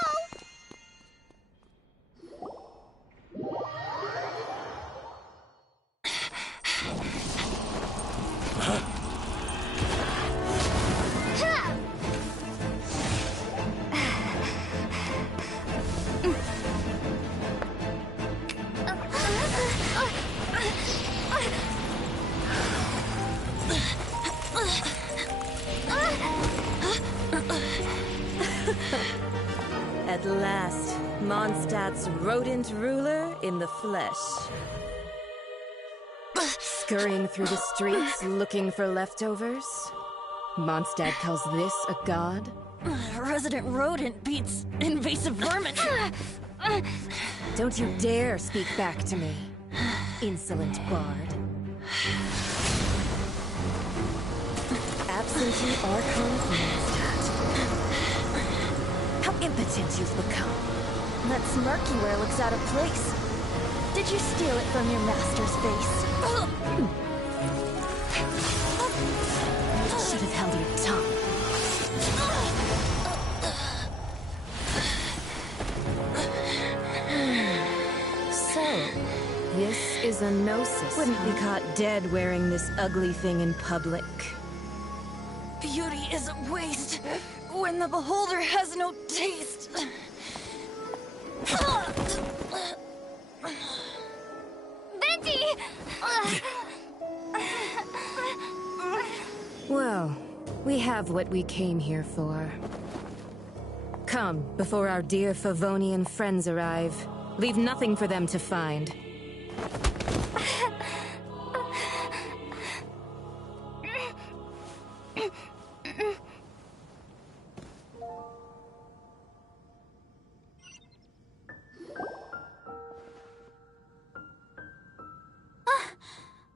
At last, Mondstadt's rodent ruler in the flesh. Scurrying through the streets looking for leftovers? Mondstadt calls this a god? Resident rodent beats invasive vermin. Don't you dare speak back to me, insolent bard. Absentee Archon of Mondstadt. How impotent you've become. That smirk you wear looks out of place. Did you steal it from your master's face? Should have held your tongue. So, this is a gnosis. Wouldn't be caught dead wearing this ugly thing in public. Beauty is a waste when the beholder has no taste. Venti! Well, we have what we came here for. Come, before our dear Favonian friends arrive. Leave nothing for them to find.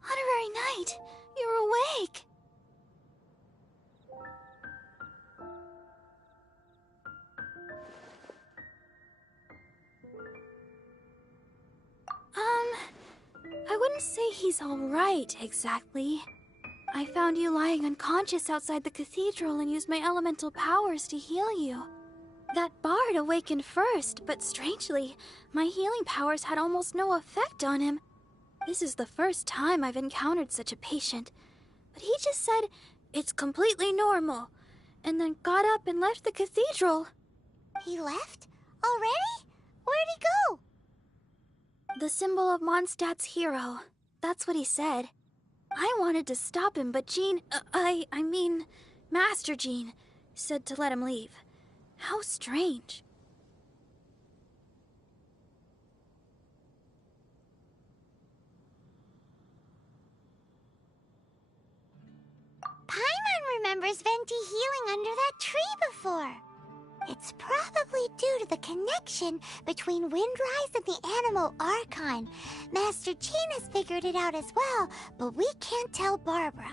Honorary Knight, you're awake! I wouldn't say he's alright, exactly. I found you lying unconscious outside the cathedral and used my elemental powers to heal you. That bard awakened first, but strangely, my healing powers had almost no effect on him. This is the first time I've encountered such a patient, but he just said it's completely normal, and then got up and left the cathedral. He left? Already? Where'd he go? The symbol of Mondstadt's hero. That's what he said. I wanted to stop him, but Jean, I mean, Master Jean, said to let him leave. How strange. Paimon remembers Venti healing under that tree before. It's probably due to the connection between Windrise and the Animal Archon. Master Jean has figured it out as well, but we can't tell Barbara.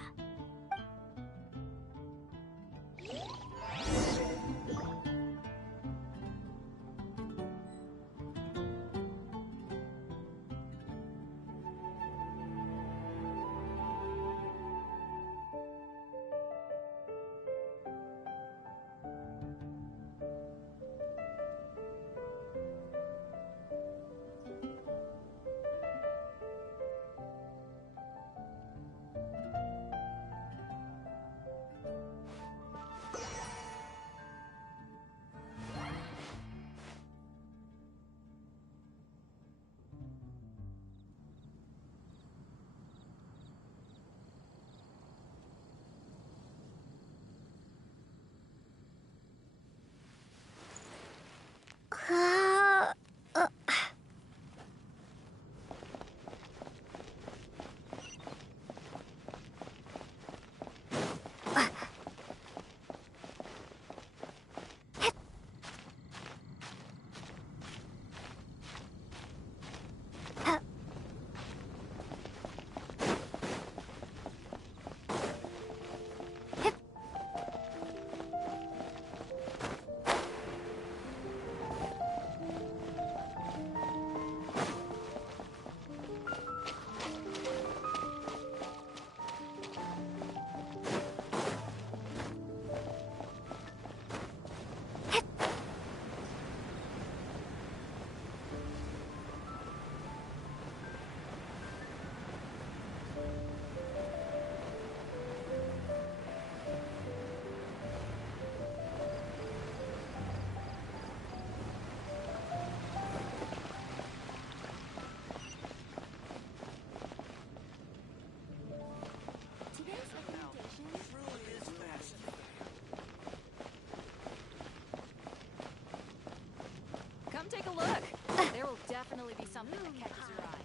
Come take a look. There will definitely be something that catches your eye.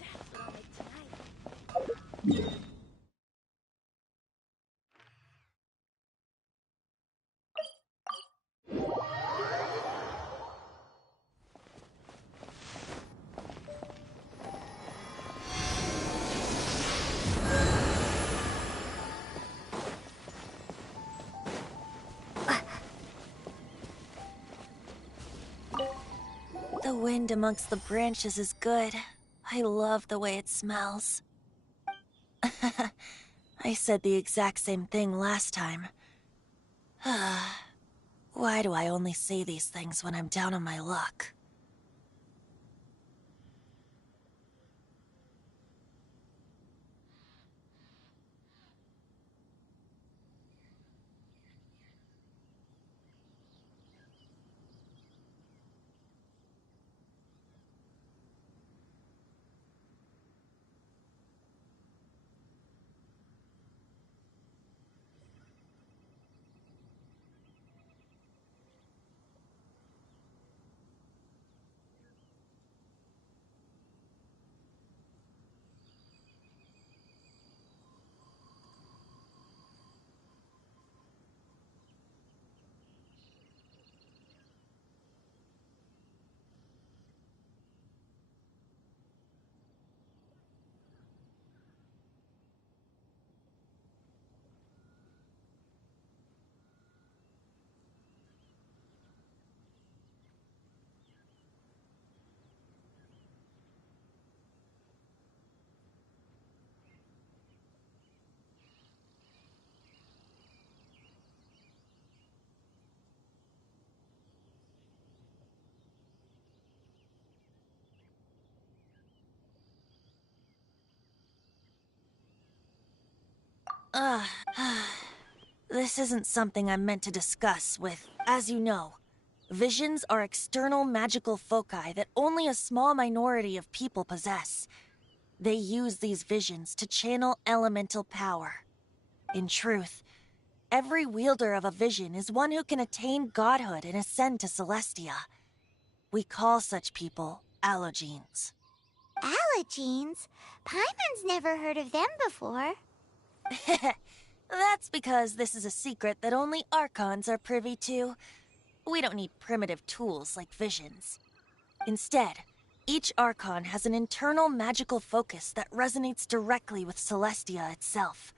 That's what I'll make tonight. The wind amongst the branches is good. I love the way it smells. I said the exact same thing last time. Why do I only say these things when I'm down on my luck? This isn't something I'm meant to discuss with, as you know. Visions are external magical foci that only a small minority of people possess. They use these visions to channel elemental power. In truth, every wielder of a vision is one who can attain godhood and ascend to Celestia. We call such people allogenes. Allogenes? Paimon's never heard of them before. That's because this is a secret that only Archons are privy to. We don't need primitive tools like visions. Instead, each Archon has an internal magical focus that resonates directly with Celestia itself,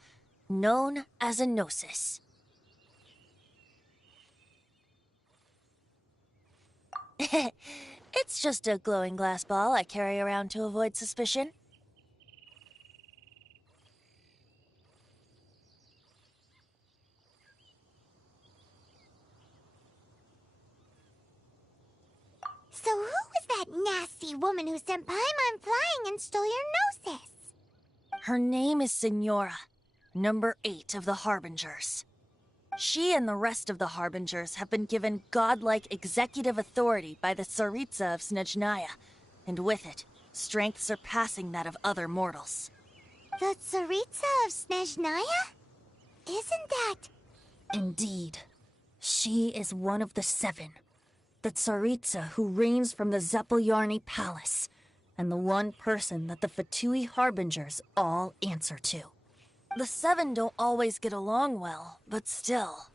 known as a gnosis. It's just a glowing glass ball I carry around to avoid suspicion. So who was that nasty woman who sent Paimon flying and stole your gnosis? Her name is Signora, number 8 of the Harbingers. She and the rest of the Harbingers have been given godlike executive authority by the Tsaritsa of Snezhnaya, and with it, strength surpassing that of other mortals. The Tsaritsa of Snezhnaya? Isn't that... Indeed. She is one of the 7. The Tsaritsa who reigns from the Zeppeljärni Palace, and the one person that the Fatui Harbingers all answer to. The 7 don't always get along well, but still.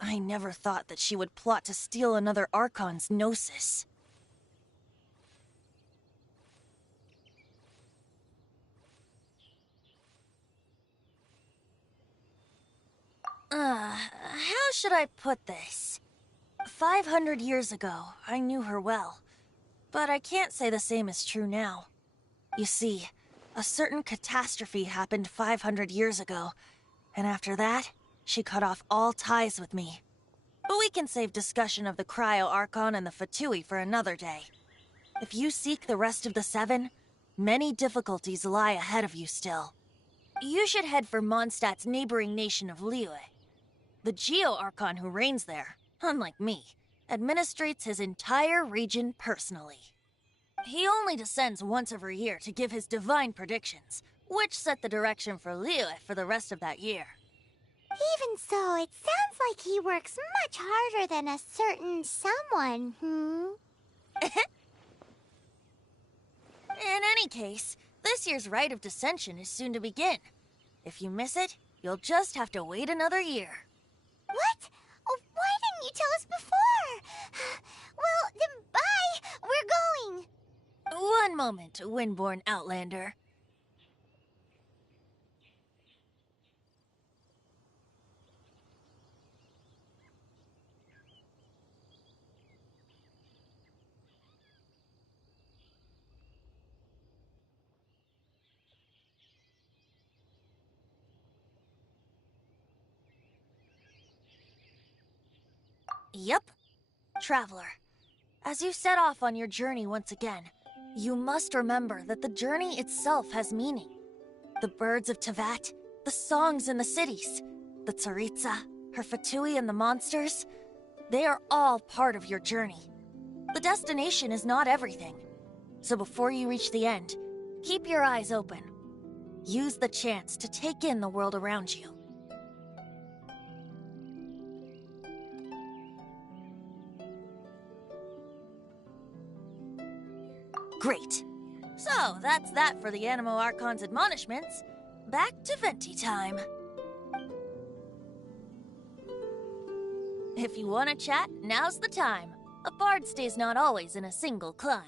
I never thought that she would plot to steal another Archon's gnosis. How should I put this? 500 years ago, I knew her well. But I can't say the same is true now. You see, a certain catastrophe happened 500 years ago, and after that, she cut off all ties with me. But we can save discussion of the Cryo Archon and the Fatui for another day. If you seek the rest of the 7, many difficulties lie ahead of you still. You should head for Mondstadt's neighboring nation of Liyue. The Geo Archon who reigns there, unlike me, administrates his entire region personally. He only descends once every year to give his divine predictions, which set the direction for Liyue for the rest of that year. Even so, it sounds like he works much harder than a certain someone, In any case, this year's Rite of Descension is soon to begin. If you miss it, you'll just have to wait another year. What? Oh, why didn't you tell us before? Well, then bye! We're going! One moment, Windborn Outlander. Yep. Traveler, as you set off on your journey once again, you must remember that the journey itself has meaning. The birds of Tevat, the songs in the cities, the Tsaritsa, her Fatui and the monsters, they are all part of your journey. The destination is not everything. So before you reach the end, keep your eyes open. Use the chance to take in the world around you. Great. So, that's that for the Animo Archon's admonishments. Back to Venti time. If you want to chat, now's the time. A bard stays not always in a single climb.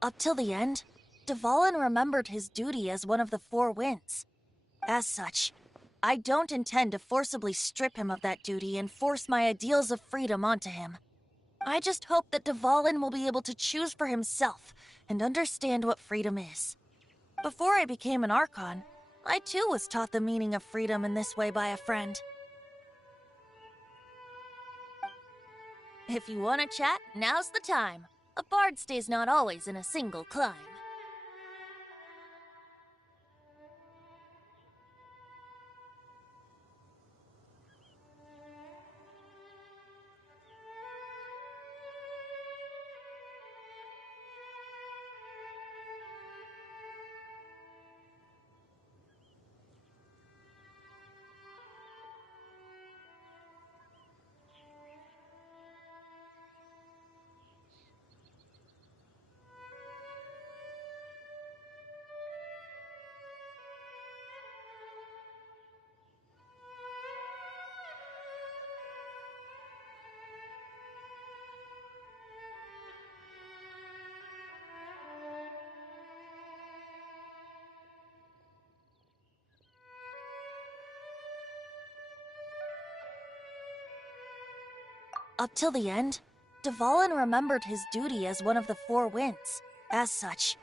Up till the end, Dvalin remembered his duty as one of the 4 winds. As such, I don't intend to forcibly strip him of that duty and force my ideals of freedom onto him. I just hope that Dvalin will be able to choose for himself and understand what freedom is. Before I became an Archon, I too was taught the meaning of freedom in this way by a friend. If you want to chat, now's the time. A bard stays not always in a single climb. Up till the end, Dvalin remembered his duty as one of the Four Winds. As such,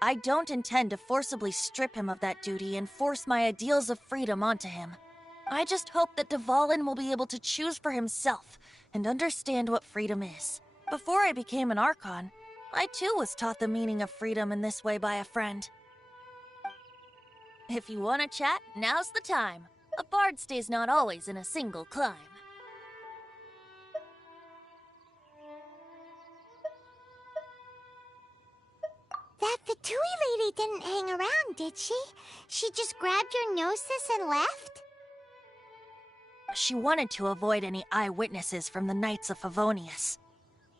I don't intend to forcibly strip him of that duty and force my ideals of freedom onto him. I just hope that Dvalin will be able to choose for himself and understand what freedom is. Before I became an Archon, I too was taught the meaning of freedom in this way by a friend. If you want to chat, now's the time. A bard stays not always in a single climb. That Fatui lady didn't hang around, did she? She just grabbed your gnosis and left? She wanted to avoid any eyewitnesses from the Knights of Favonius.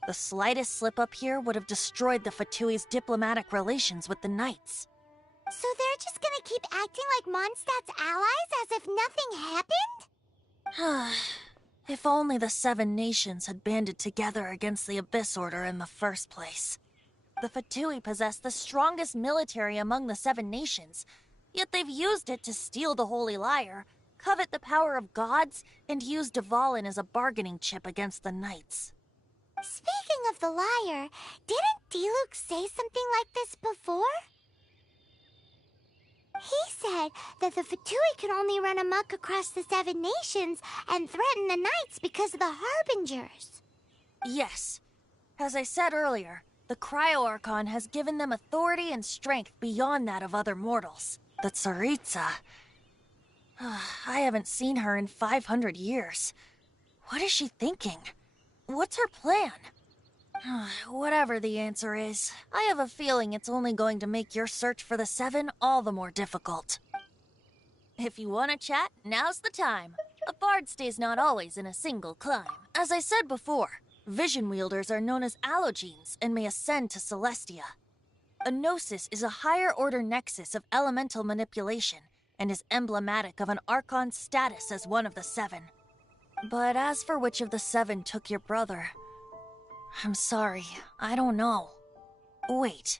The slightest slip-up here would have destroyed the Fatui's diplomatic relations with the Knights. So they're just gonna keep acting like Mondstadt's allies as if nothing happened? If only the Seven Nations had banded together against the Abyss Order in the first place. The Fatui possess the strongest military among the Seven Nations, yet they've used it to steal the Holy Lyre, covet the power of gods, and use Dvalin as a bargaining chip against the Knights. Speaking of the lyre, didn't Diluc say something like this before? He said that the Fatui can only run amok across the Seven Nations and threaten the Knights because of the Harbingers. Yes. As I said earlier, the Cryo-Archon has given them authority and strength beyond that of other mortals. The Tsaritsa... I haven't seen her in 500 years. What is she thinking? What's her plan? Whatever the answer is, I have a feeling it's only going to make your search for the Seven all the more difficult. If you want to chat, now's the time. A bard stays not always in a single climb. As I said before, vision wielders are known as allogenes and may ascend to Celestia. A gnosis is a higher-order nexus of elemental manipulation and is emblematic of an Archon's status as one of the Seven. But as for which of the Seven took your brother, I'm sorry, I don't know. Wait,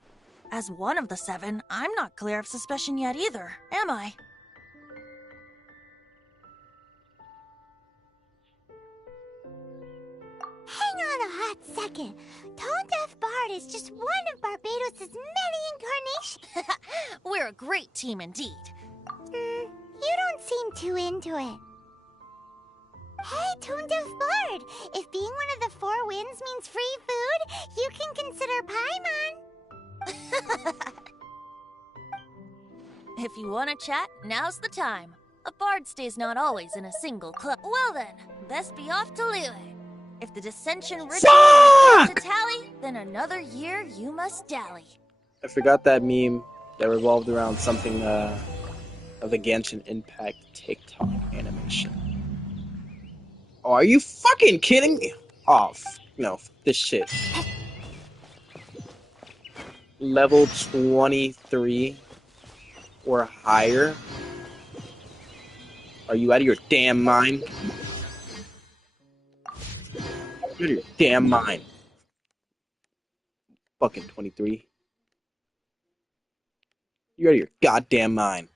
as one of the Seven, I'm not clear of suspicion yet either, am I? Hang on a hot second. Tone Deaf Bard is just one of Barbados' many incarnations. We're a great team indeed. You don't seem too into it. Hey, Tone Deaf Bard! If being one of the Four Winds means free food, you can consider Paimon. If you want to chat, now's the time. A bard stays not always in a single club. Well then, best be off to Lille. If the dissension ritual is to tally, then another year you must dally. I forgot that meme that revolved around something of the Genshin Impact TikTok animation. Oh, are you fucking kidding me? Oh, no, this shit. Level 23 or higher? Are you out of your damn mind? You're out of your damn mind. Fucking 23. You're out of your goddamn mind.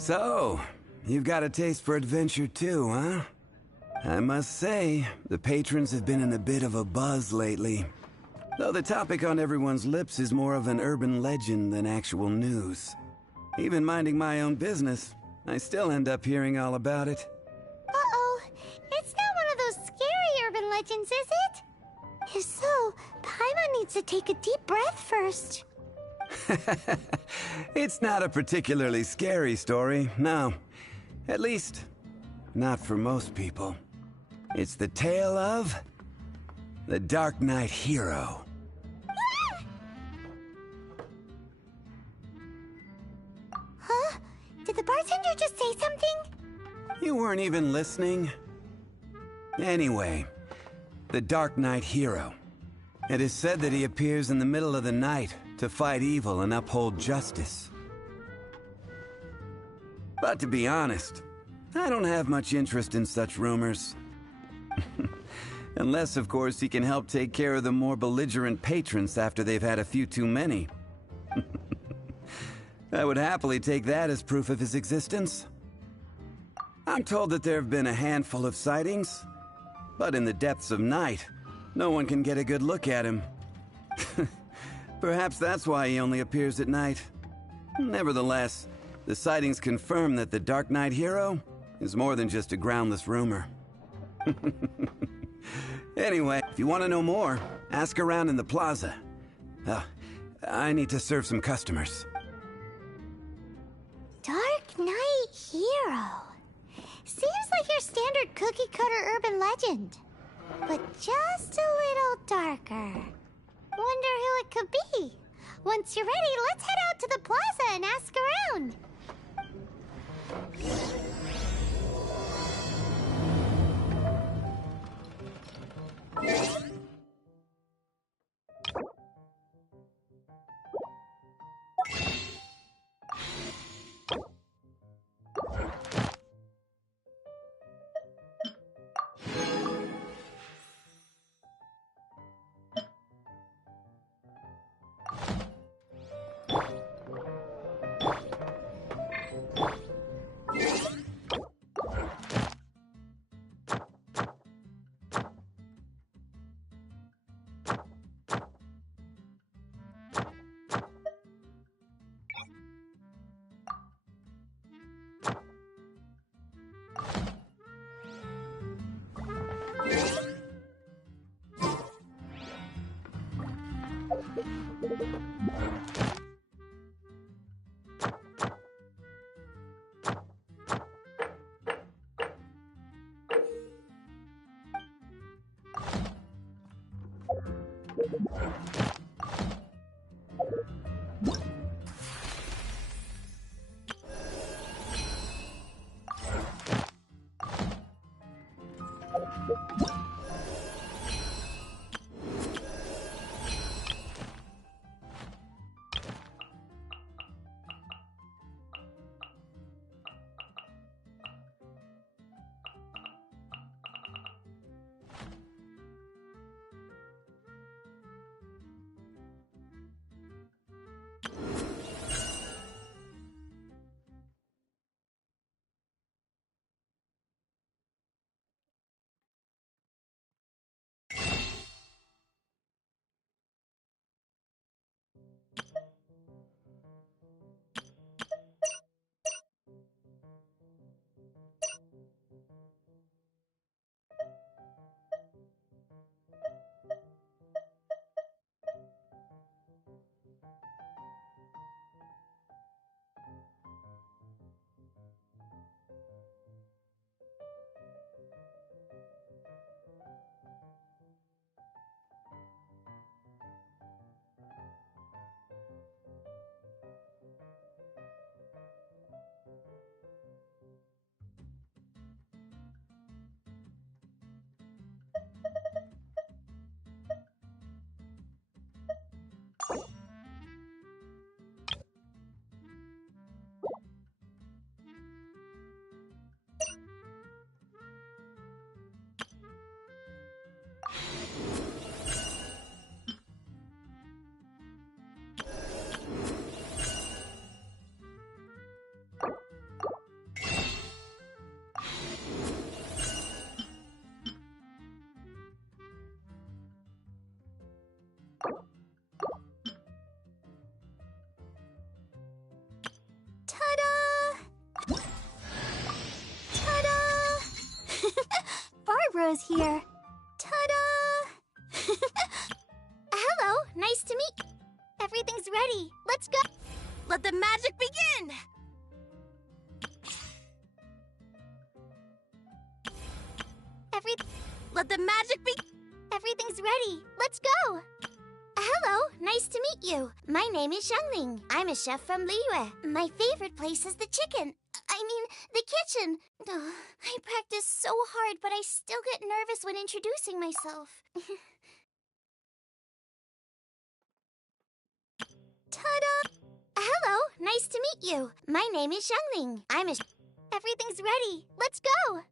So, you've got a taste for adventure too, huh? I must say, the patrons have been in a bit of a buzz lately. Though the topic on everyone's lips is more of an urban legend than actual news. Even minding my own business, I still end up hearing all about it. Uh-oh. It's not one of those scary urban legends, is it? If so, Paimon needs to take a deep breath first. It's not a particularly scary story, no. At least, not for most people. It's the tale of the Dark Knight Hero. Huh? Did the bartender just say something? You weren't even listening. Anyway, the Dark Knight Hero. It is said that he appears in the middle of the night to fight evil and uphold justice. But to be honest, I don't have much interest in such rumors. Unless, of course, he can help take care of the more belligerent patrons after they've had a few too many. I would happily take that as proof of his existence. I'm told that there have been a handful of sightings, but in the depths of night, no one can get a good look at him. Perhaps that's why he only appears at night. Nevertheless, the sightings confirm that the Dark Knight Hero is more than just a groundless rumor. Anyway, if you want to know more, ask around in the plaza. I need to serve some customers. Dark Knight Hero. Seems like your standard cookie-cutter urban legend. But just a little darker. Wonder who it could be. Once you're ready, let's head out to the plaza and ask around. Barbara's here. Ta-da! Hello, nice to meet you. Everything's ready. Let's go. Let the magic begin! Let's go! Hello, nice to meet you. My name is Xiangling. I'm a chef from Liyue. My favorite place is the chicken. I mean, the kitchen. Oh, I practice so hard, but I still get nervous when introducing myself. Ta-da! Hello, nice to meet you. My name is Xiangling. I'm a... Everything's ready. Let's go!